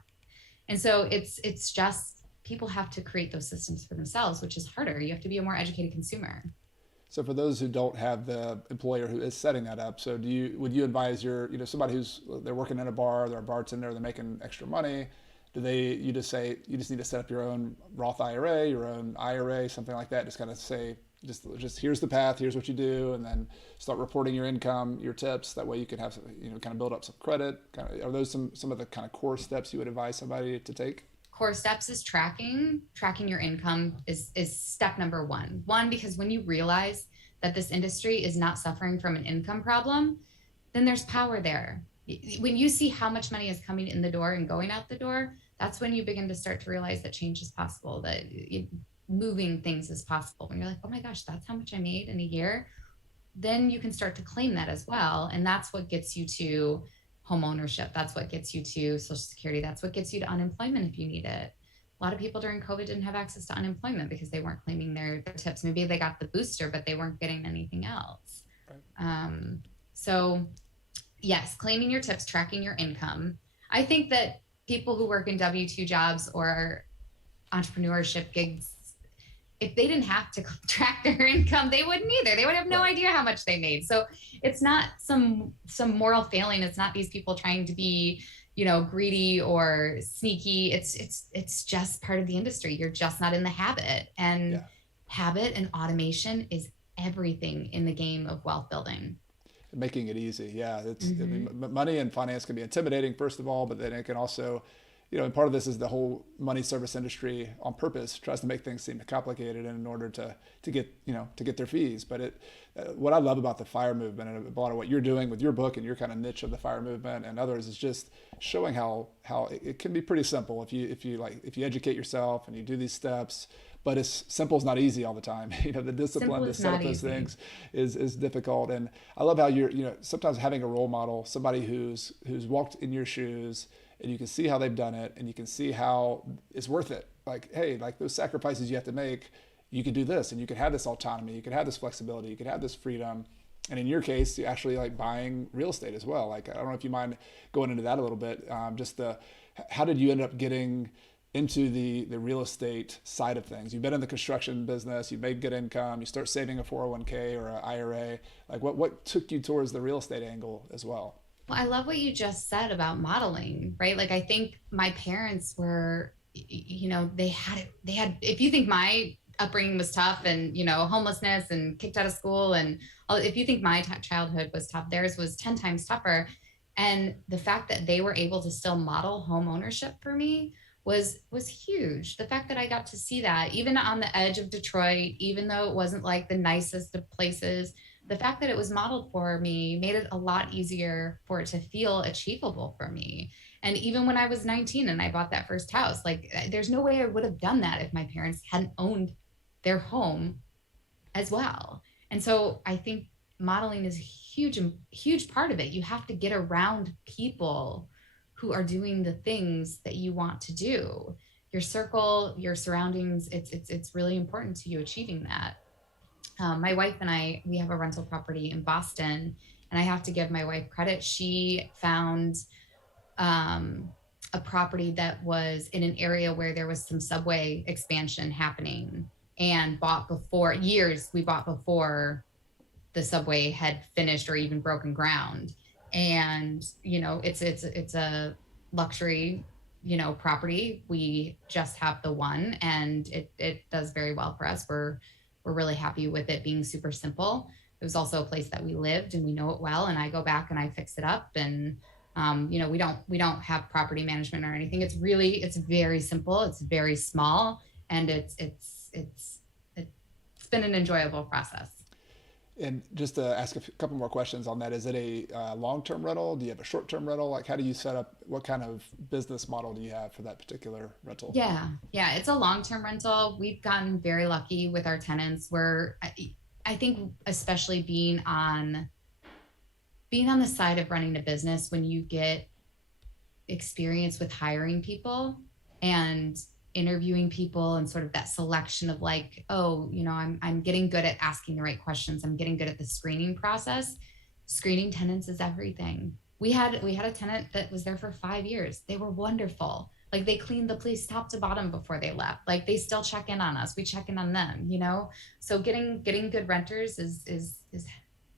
And so it's just, people have to create those systems for themselves, which is harder. You have to be a more educated consumer. So for those who don't have the employer who is setting that up, so would you advise somebody they're working in a bar, they're a bartender, they're making extra money, you just say, you just need to set up your own Roth IRA, your own IRA, something like that, just kind of say, just here's the path, here's what you do, and then start reporting your income, your tips. That way you can have, kind of build up some credit. Are those some of the kind of core steps you would advise somebody to take? Core steps is tracking your income is step number one. One, because when you realize that this industry is not suffering from an income problem, then there's power there. When you see how much money is coming in the door and going out the door, that's when you begin to start to realize that change is possible, that moving things is possible. When you're like, oh my gosh, that's how much I made in a year, then you can start to claim that as well. And that's what gets you to home ownership. That's what gets you to Social Security. That's what gets you to unemployment if you need it. A lot of people during COVID didn't have access to unemployment because they weren't claiming their tips. Maybe they got the booster, but they weren't getting anything else. Right. So yes, claiming your tips, tracking your income. I think that people who work in W-2 jobs or entrepreneurship gigs, if they didn't have to track their income, they wouldn't either. They would have no idea how much they made. So it's not some moral failing. It's not these people trying to be, greedy or sneaky. It's just part of the industry. You're just not in the habit. And habit and automation is everything in the game of wealth building. Making it easy. Yeah. Money and finance can be intimidating, first of all, but then it can also, and part of this is the whole money service industry on purpose tries to make things seem complicated in order to get their fees. But what I love about the FIRE movement and a lot of what you're doing with your book and your kind of niche of the FIRE movement and others is just showing how it can be pretty simple if you educate yourself and you do these steps. But it's simple is not easy all the time. The discipline to set up those things is difficult. And I love how you're sometimes having a role model, somebody who's walked in your shoes, and you can see how they've done it, and you can see how it's worth it. like, hey, like those sacrifices you have to make, you could do this and you could have this autonomy, you could have this flexibility, you could have this freedom. And in your case, you actually like buying real estate as well. Like, I don't know if you mind going into that a little bit. Just how did you end up getting into the real estate side of things? You've been in the construction business, you've made good income, you start saving a 401k or an IRA. Like what took you towards the real estate angle as well? Well, I love what you just said about modeling, right? Like, I think my parents were, they had, if you think my upbringing was tough and, homelessness and kicked out of school, and if you think my childhood was tough, theirs was 10 times tougher. And the fact that they were able to still model home ownership for me was huge. The fact that I got to see that even on the edge of Detroit, even though it wasn't like the nicest of places, the fact that it was modeled for me made it a lot easier for it to feel achievable for me. And even when I was 19 and I bought that first house, like there's no way I would have done that if my parents hadn't owned their home as well. And so I think modeling is a huge part of it. You have to get around people who are doing the things that you want to do. Your circle, your surroundings, it's really important to you achieving that. My wife and I, we have a rental property in Boston, and I have to give my wife credit. She found um, a property that was in an area where there was some subway expansion happening, and bought before years. We bought before the subway had finished or even broken ground. And it's a luxury property. We just have the one, and it does very well for us. We're really happy with it being super simple. It was also a place that we lived and we know it well, and I go back and I fix it up. And we don't have property management or anything. It's very simple, it's very small, and it's been an enjoyable process. And just to ask a couple more questions on that, is it a long-term rental? Do you have a short-term rental? Like, how do you set up? What kind of business model do you have for that particular rental? Yeah, it's a long-term rental. We've gotten very lucky with our tenants. I think, especially being on the side of running a business, when you get experience with hiring people and interviewing people, and sort of that selection of like, oh, I'm getting good at asking the right questions, I'm getting good at the screening process. Screening tenants is everything. We had a tenant that was there for 5 years. They were wonderful. Like, they cleaned the place top to bottom before they left. Like, they still check in on us, we check in on them. So getting good renters is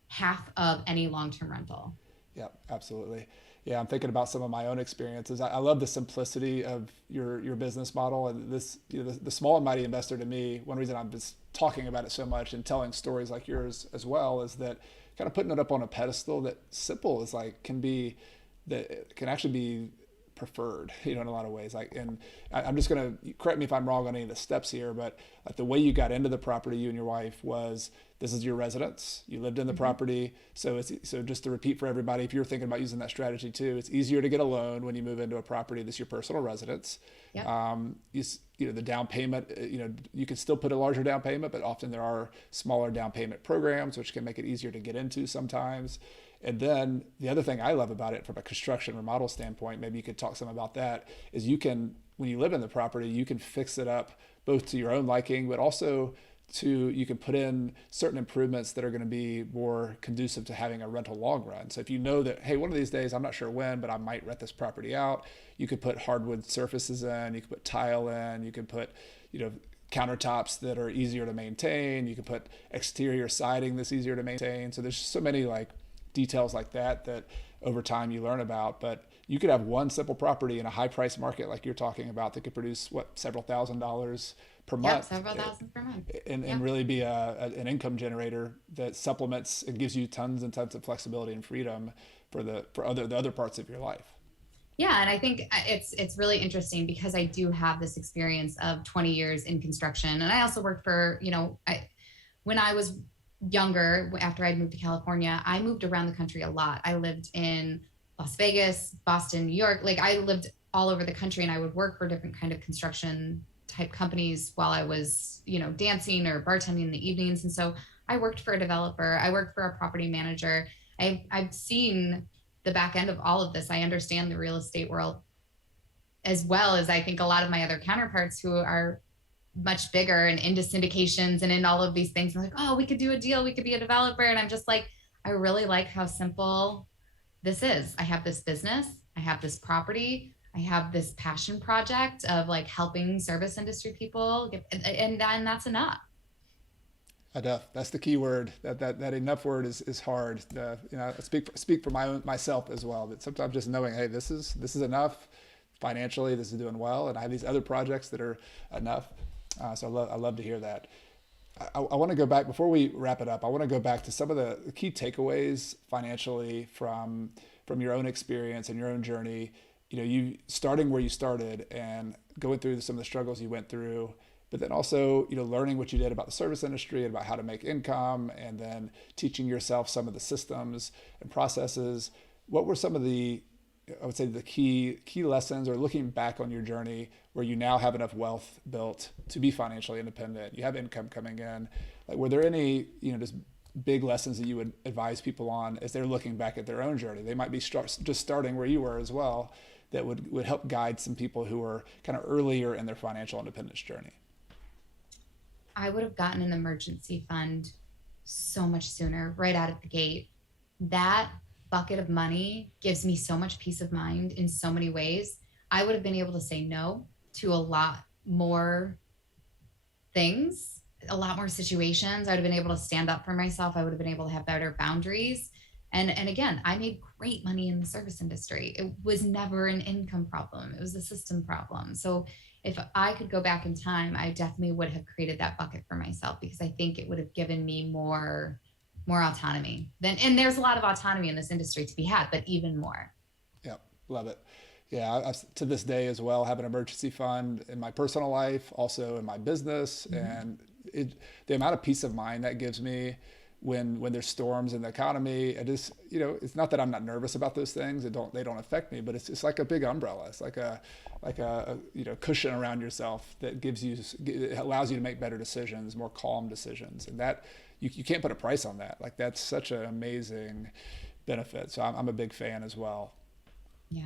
half of any long-term rental. Yeah, absolutely. Yeah, I'm thinking about some of my own experiences. I love the simplicity of your business model, and this, the small and mighty investor to me. One reason I'm just talking about it so much and telling stories like yours as well is that kind of putting it up on a pedestal, that simple is like can actually be preferred, in a lot of ways. Like, and I'm just gonna, correct me if I'm wrong on any of the steps here, but like the way you got into the property, you and your wife, was this is your residence. You lived in the property, so just to repeat for everybody, if you're thinking about using that strategy too, it's easier to get a loan when you move into a property that's your personal residence. Yep. The down payment, you can still put a larger down payment, but often there are smaller down payment programs which can make it easier to get into sometimes. And then the other thing I love about it from a construction remodel standpoint, maybe you could talk some about that, is when you live in the property, you can fix it up both to your own liking, but also you can put in certain improvements that are going to be more conducive to having a rental long run. So if you know that, hey, one of these days, I'm not sure when, but I might rent this property out, you could put hardwood surfaces in, you could put tile in, you could put, countertops that are easier to maintain, you could put exterior siding that's easier to maintain. So there's so many like details like that over time you learn about. But you could have one simple property in a high price market like you're talking about that could produce several $1,000s per month. Yep, several thousand per month. And really be an income generator that supplements and gives you tons and tons of flexibility and freedom for the other parts of your life. Yeah, and I think it's really interesting because I do have this experience of 20 years in construction, and I also worked for, when I was younger, after I moved to California, I moved around the country a lot. I lived in Las Vegas, Boston, New York. Like, I lived all over the country, and I would work for different kind of construction type companies while I was, dancing or bartending in the evenings. And so I worked for a developer, I worked for a property manager. I've seen the back end of all of this. I understand the real estate world as well as I think a lot of my other counterparts who are much bigger and into syndications and in all of these things. I'm like, oh, we could do a deal, we could be a developer. And I'm just like, I really like how simple this is. I have this business, I have this property, I have this passion project of like helping service industry people, and then that's enough. Enough. That's the key word. That enough word is hard. I speak for myself as well. That sometimes just knowing, hey, this is enough financially. This is doing well, and I have these other projects that are enough. So I love to hear that. I want to go back before we wrap it up. I want to go back to some of the key takeaways financially from your own experience and your own journey. You starting where you started and going through some of the struggles you went through, but then also learning what you did about the service industry and about how to make income, and then teaching yourself some of the systems and processes. What were some of the, I would say, the key lessons, or looking back on your journey where you now have enough wealth built to be financially independent, you have income coming in? Like, were there any just big lessons that you would advise people on as they're looking back at their own journey? They might be just starting where you were as well, that would help guide some people who are kind of earlier in their financial independence journey. I would have gotten an emergency fund so much sooner, right out of the gate. That bucket of money gives me so much peace of mind in so many ways. I would have been able to say no to a lot more things, a lot more situations. I would have been able to stand up for myself. I would have been able to have better boundaries. And again, I made great money in the service industry. It was never an income problem. It was a system problem. So if I could go back in time, I definitely would have created that bucket for myself, because I think it would have given me more autonomy and there's a lot of autonomy in this industry to be had, but even more. Yep. Love it. Yeah. To this day as well, have an emergency fund in my personal life, also in my business. Mm-hmm. And the amount of peace of mind that gives me when there's storms in the economy, it is, it's not that I'm not nervous about those things. They don't affect me, but it's like a big umbrella. It's like a cushion around yourself that it allows you to make better decisions, more calm decisions. And that you can't put a price on that. Like, that's such an amazing benefit. So I'm a big fan as well. Yeah.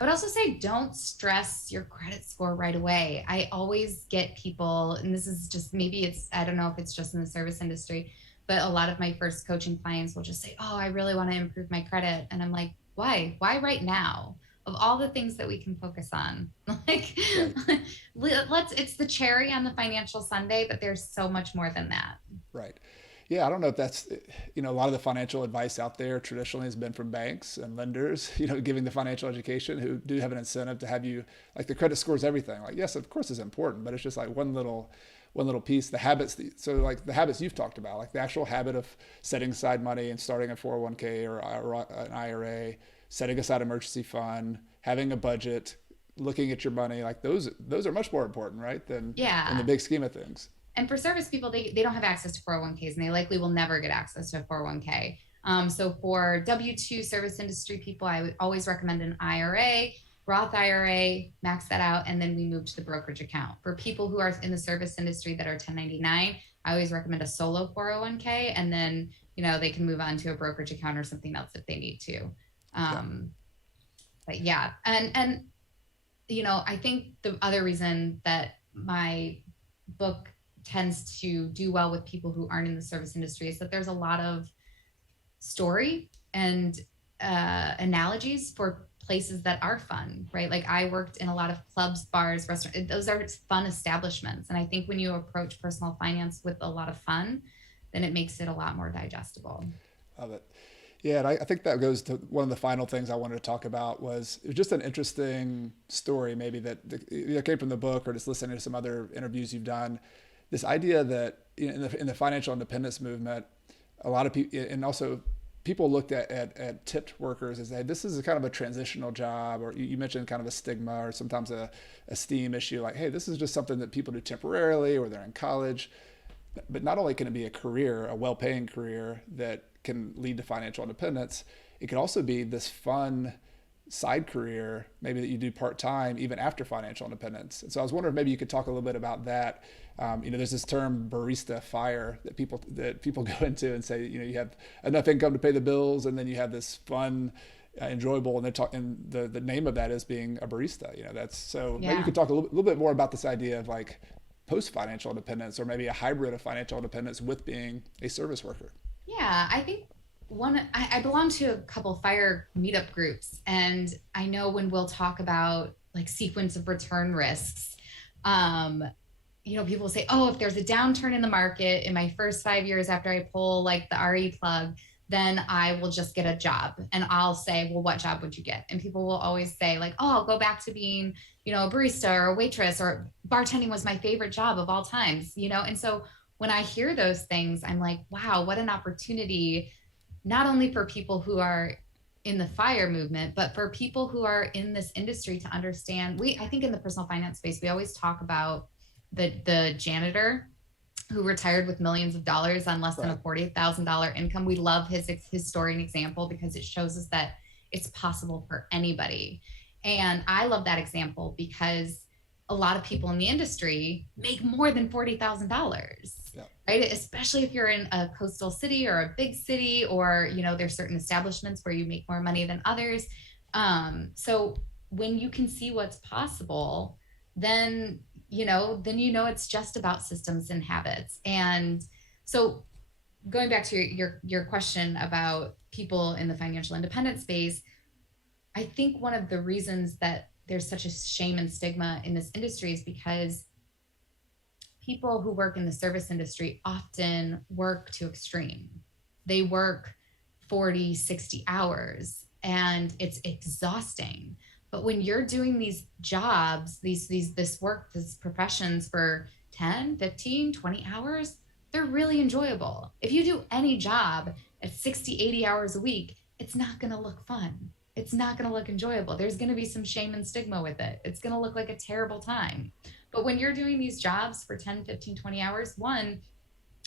I would also say, don't stress your credit score right away. I always get people, and this is just, I don't know if it's just in the service industry, but a lot of my first coaching clients will just say, oh, I really want to improve my credit. And I'm like, why right now? Of all the things that we can focus on, like, it's the cherry on the financial sundae, but there's so much more than that. Right. Yeah, I don't know if that's, a lot of the financial advice out there traditionally has been from banks and lenders, giving the financial education, who do have an incentive to have you, like, the credit score is everything. Like, yes, of course it's important, but it's just like one little piece. The habits, like the habits you've talked about, like the actual habit of setting aside money and starting a 401k or an IRA, setting aside emergency fund, having a budget, looking at your money, like those are much more important, right, than in the big scheme of things. And for service people, they don't have access to 401ks, and they likely will never get access to a 401k. So for W-2 service industry people, I would always recommend an IRA, Roth IRA, max that out, and then we move to the brokerage account. For people who are in the service industry that are 1099, I always recommend a solo 401k, and then they can move on to a brokerage account or something else if they need to. But yeah, and I think the other reason that my book tends to do well with people who aren't in the service industry is that there's a lot of story and analogies for places that are fun, right? Like, I worked in a lot of clubs, bars, restaurants. Those are fun establishments. And I think when you approach personal finance with a lot of fun, then it makes it a lot more digestible. Love it. Yeah, and I think that goes to one of the final things I wanted to talk about. It was just an interesting story, maybe that either came from the book or just listening to some other interviews you've done. This idea that in the financial independence movement, a lot of people, and also people looked at tipped workers as, hey, this is kind of a transitional job, or you mentioned kind of a stigma or sometimes a esteem issue, like, hey, this is just something that people do temporarily, or they're in college. But not only can it be a career, a well-paying career that can lead to financial independence, it could also be this fun side career, maybe that you do part-time even after financial independence. And so I was wondering if maybe you could talk a little bit about that. There's this term barista fire that people go into and say, you have enough income to pay the bills, and then you have this fun, enjoyable. And they're talking, the name of that is being a barista. That's so. Maybe you Yeah. could talk a little bit more about this idea of like post financial independence, or maybe a hybrid of financial independence with being a service worker. Yeah, I think I belong to a couple fire meetup groups, and I know when we'll talk about like sequence of return risks, um, people say, oh, if there's a downturn in the market in my first 5 years after I pull like the RE plug, then I will just get a job. And I'll say, well, what job would you get? And people will always say, like, oh, I'll go back to being, a barista or a waitress, or bartending was my favorite job of all times. And so when I hear those things, I'm like, wow, what an opportunity, not only for people who are in the fire movement, but for people who are in this industry to understand. I think in the personal finance space, we always talk about the janitor who retired with millions of dollars on less than a Right. $48,000 income. We love his story and example because it shows us that it's possible for anybody. And I love that example because a lot of people in the industry make more than $40,000. Yeah. Right? Especially if you're in a coastal city or a big city, or, there's certain establishments where you make more money than others. So when you can see what's possible, then it's just about systems and habits. And so going back to your question about people in the financial independence space, I think one of the reasons that there's such a shame and stigma in this industry is because people who work in the service industry often work to extreme. They work 40, 60 hours, and it's exhausting. But when you're doing these jobs, this work, these professions for 10, 15, 20 hours, they're really enjoyable. If you do any job at 60, 80 hours a week, it's not going to look fun. It's not going to look enjoyable. There's going to be some shame and stigma with it. It's going to look like a terrible time. But when you're doing these jobs for 10, 15, 20 hours, one,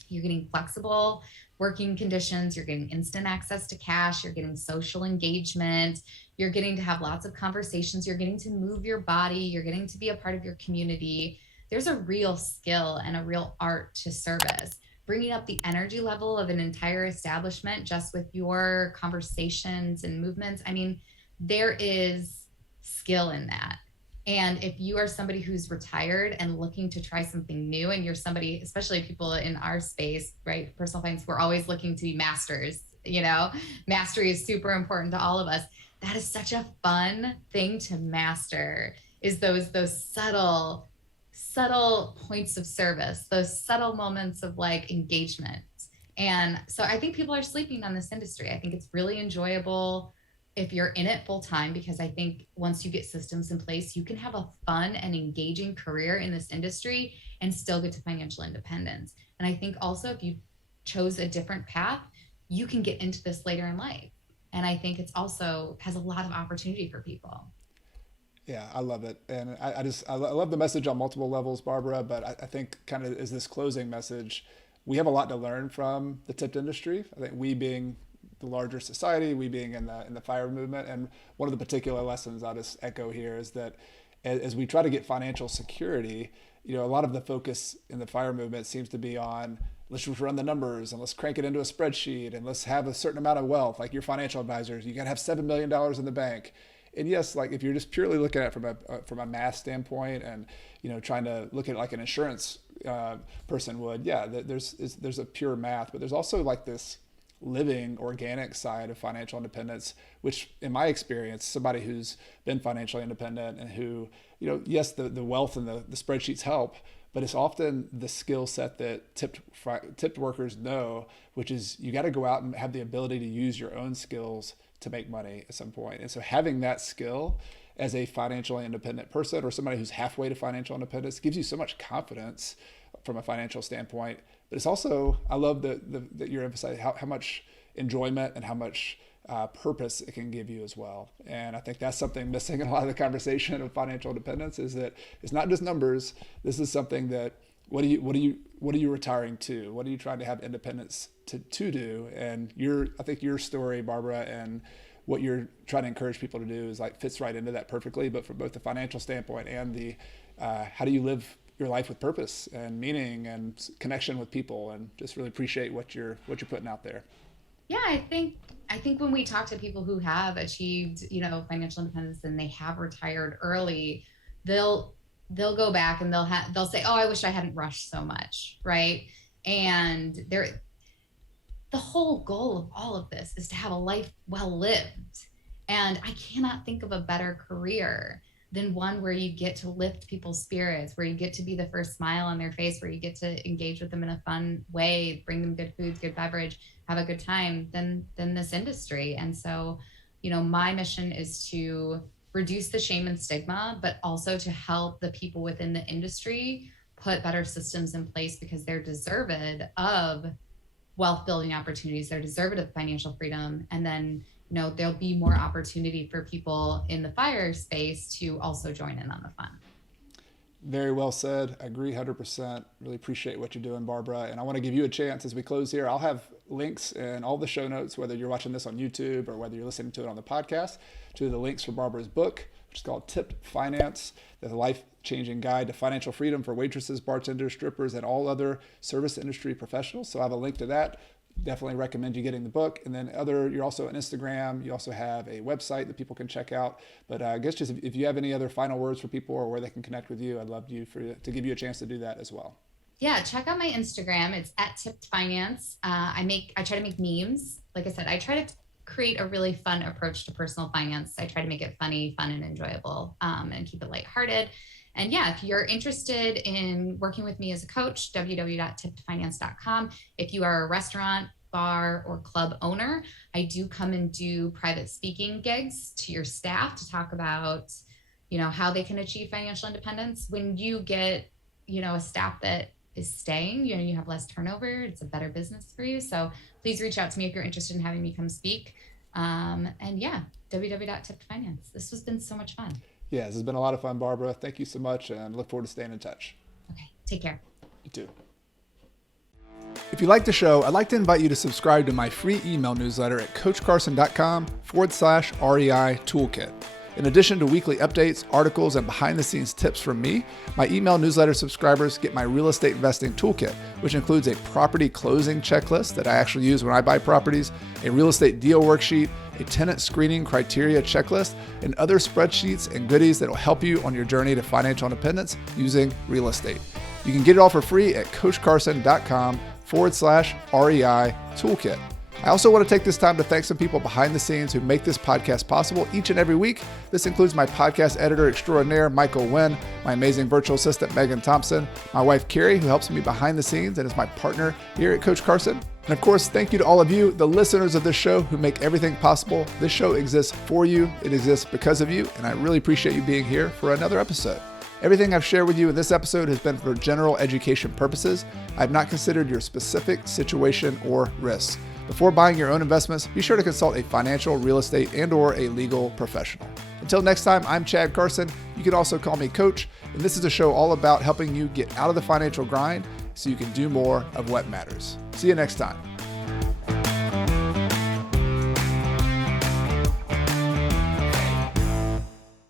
you're getting flexible working conditions, you're getting instant access to cash, you're getting social engagement, you're getting to have lots of conversations, you're getting to move your body, you're getting to be a part of your community. There's a real skill and a real art to service. Bringing up the energy level of an entire establishment just with your conversations and movements. I mean, there is skill in that. And if you are somebody who's retired and looking to try something new, and you're somebody, especially people in our space, right? Personal finance, we're always looking to be masters. Mastery is super important to all of us. That is such a fun thing to master, is those subtle points of service, those subtle moments of like engagement. And so I think people are sleeping on this industry. I think it's really enjoyable if you're in it full time, because I think once you get systems in place, you can have a fun and engaging career in this industry and still get to financial independence. And I think also if you chose a different path, you can get into this later in life. And I think it's also has a lot of opportunity for people. Yeah, I love it, and I love the message on multiple levels, Barbara. But I think kind of as this closing message, we have a lot to learn from the tipped industry. I think we being the larger society, we being in the fire movement, and one of the particular lessons I'll just echo here is that as we try to get financial security, a lot of the focus in the fire movement seems to be on, let's just run the numbers and let's crank it into a spreadsheet and let's have a certain amount of wealth. Like your financial advisors, you got to have $7 million in the bank. And yes, like if you're just purely looking at it from a math standpoint, and trying to look at it like an insurance person would, yeah, there's a pure math, but there's also like this living organic side of financial independence, which in my experience, somebody who's been financially independent and who, yes, the wealth and the spreadsheets help, but it's often the skill set that tipped workers know, which is you got to go out and have the ability to use your own skills to make money at some point. And so having that skill as a financially independent person, or somebody who's halfway to financial independence, gives you so much confidence from a financial standpoint. But it's also, I love that you're emphasizing how much enjoyment and how much purpose it can give you as well. And I think that's something missing in a lot of the conversation of financial independence, is that it's not just numbers. This is something that, what are you retiring to? What are you trying to have independence to do? And I think your story, Barbara, and what you're trying to encourage people to do is like fits right into that perfectly. But from both the financial standpoint and the how do you live your life with purpose and meaning and connection with people, and just really appreciate what you're putting out there. Yeah, I think when we talk to people who have achieved, financial independence and they have retired early, they'll go back and they'll say, "Oh, I wish I hadn't rushed so much," right? And the whole goal of all of this is to have a life well lived. And I cannot think of a better career than one where you get to lift people's spirits, where you get to be the first smile on their face, where you get to engage with them in a fun way, bring them good foods, good beverage, have a good time, than this industry. And so, my mission is to reduce the shame and stigma, but also to help the people within the industry put better systems in place, because they're deserved of wealth building opportunities. They're deserving of financial freedom. And then, there'll be more opportunity for people in the fire space to also join in on the fun. Very well said. I agree 100%. Really appreciate what you're doing, Barbara. And I want to give you a chance as we close here. I'll have links in all the show notes, whether you're watching this on YouTube or whether you're listening to it on the podcast, to the links for Barbara's book, which is called Tipped Finance, the life-changing guide to financial freedom for waitresses, bartenders, strippers, and all other service industry professionals. So I have a link to that. Definitely recommend you getting the book. And then you're also on Instagram. You also have a website that people can check out. But I guess just if you have any other final words for people or where they can connect with you, I'd love to give you a chance to do that as well. Yeah, check out my Instagram. It's @tippedfinance. I try to make memes. Like I said, I try to create a really fun approach to personal finance. I try to make it funny, fun, and enjoyable, and keep it lighthearted. And yeah, if you're interested in working with me as a coach, www.tippedfinance.com. If you are a restaurant, bar, or club owner, I do come and do private speaking gigs to your staff to talk about, how they can achieve financial independence. When you get, a staff that is staying, you have less turnover, it's a better business for you. So please reach out to me if you're interested in having me come speak. And yeah, www.tippedfinance. This has been so much fun. Yeah, this has been a lot of fun, Barbara. Thank you so much, and look forward to staying in touch. Okay, take care. You too. If you like the show, I'd like to invite you to subscribe to my free email newsletter at coachcarson.com/REI Toolkit. In addition to weekly updates, articles, and behind-the-scenes tips from me, my email newsletter subscribers get my real estate investing toolkit, which includes a property closing checklist that I actually use when I buy properties, a real estate deal worksheet, a tenant screening criteria checklist, and other spreadsheets and goodies that will help you on your journey to financial independence using real estate. You can get it all for free at coachcarson.com/REI Toolkit. I also want to take this time to thank some people behind the scenes who make this podcast possible each and every week. This includes my podcast editor extraordinaire, Michael Wynn, my amazing virtual assistant, Megan Thompson, my wife, Carrie, who helps me behind the scenes and is my partner here at Coach Carson. And of course, thank you to all of you, the listeners of this show who make everything possible. This show exists for you. It exists because of you. And I really appreciate you being here for another episode. Everything I've shared with you in this episode has been for general education purposes. I've not considered your specific situation or risks. Before buying your own investments, be sure to consult a financial, real estate, and/or a legal professional. Until next time, I'm Chad Carson. You can also call me Coach, and this is a show all about helping you get out of the financial grind so you can do more of what matters. See you next time.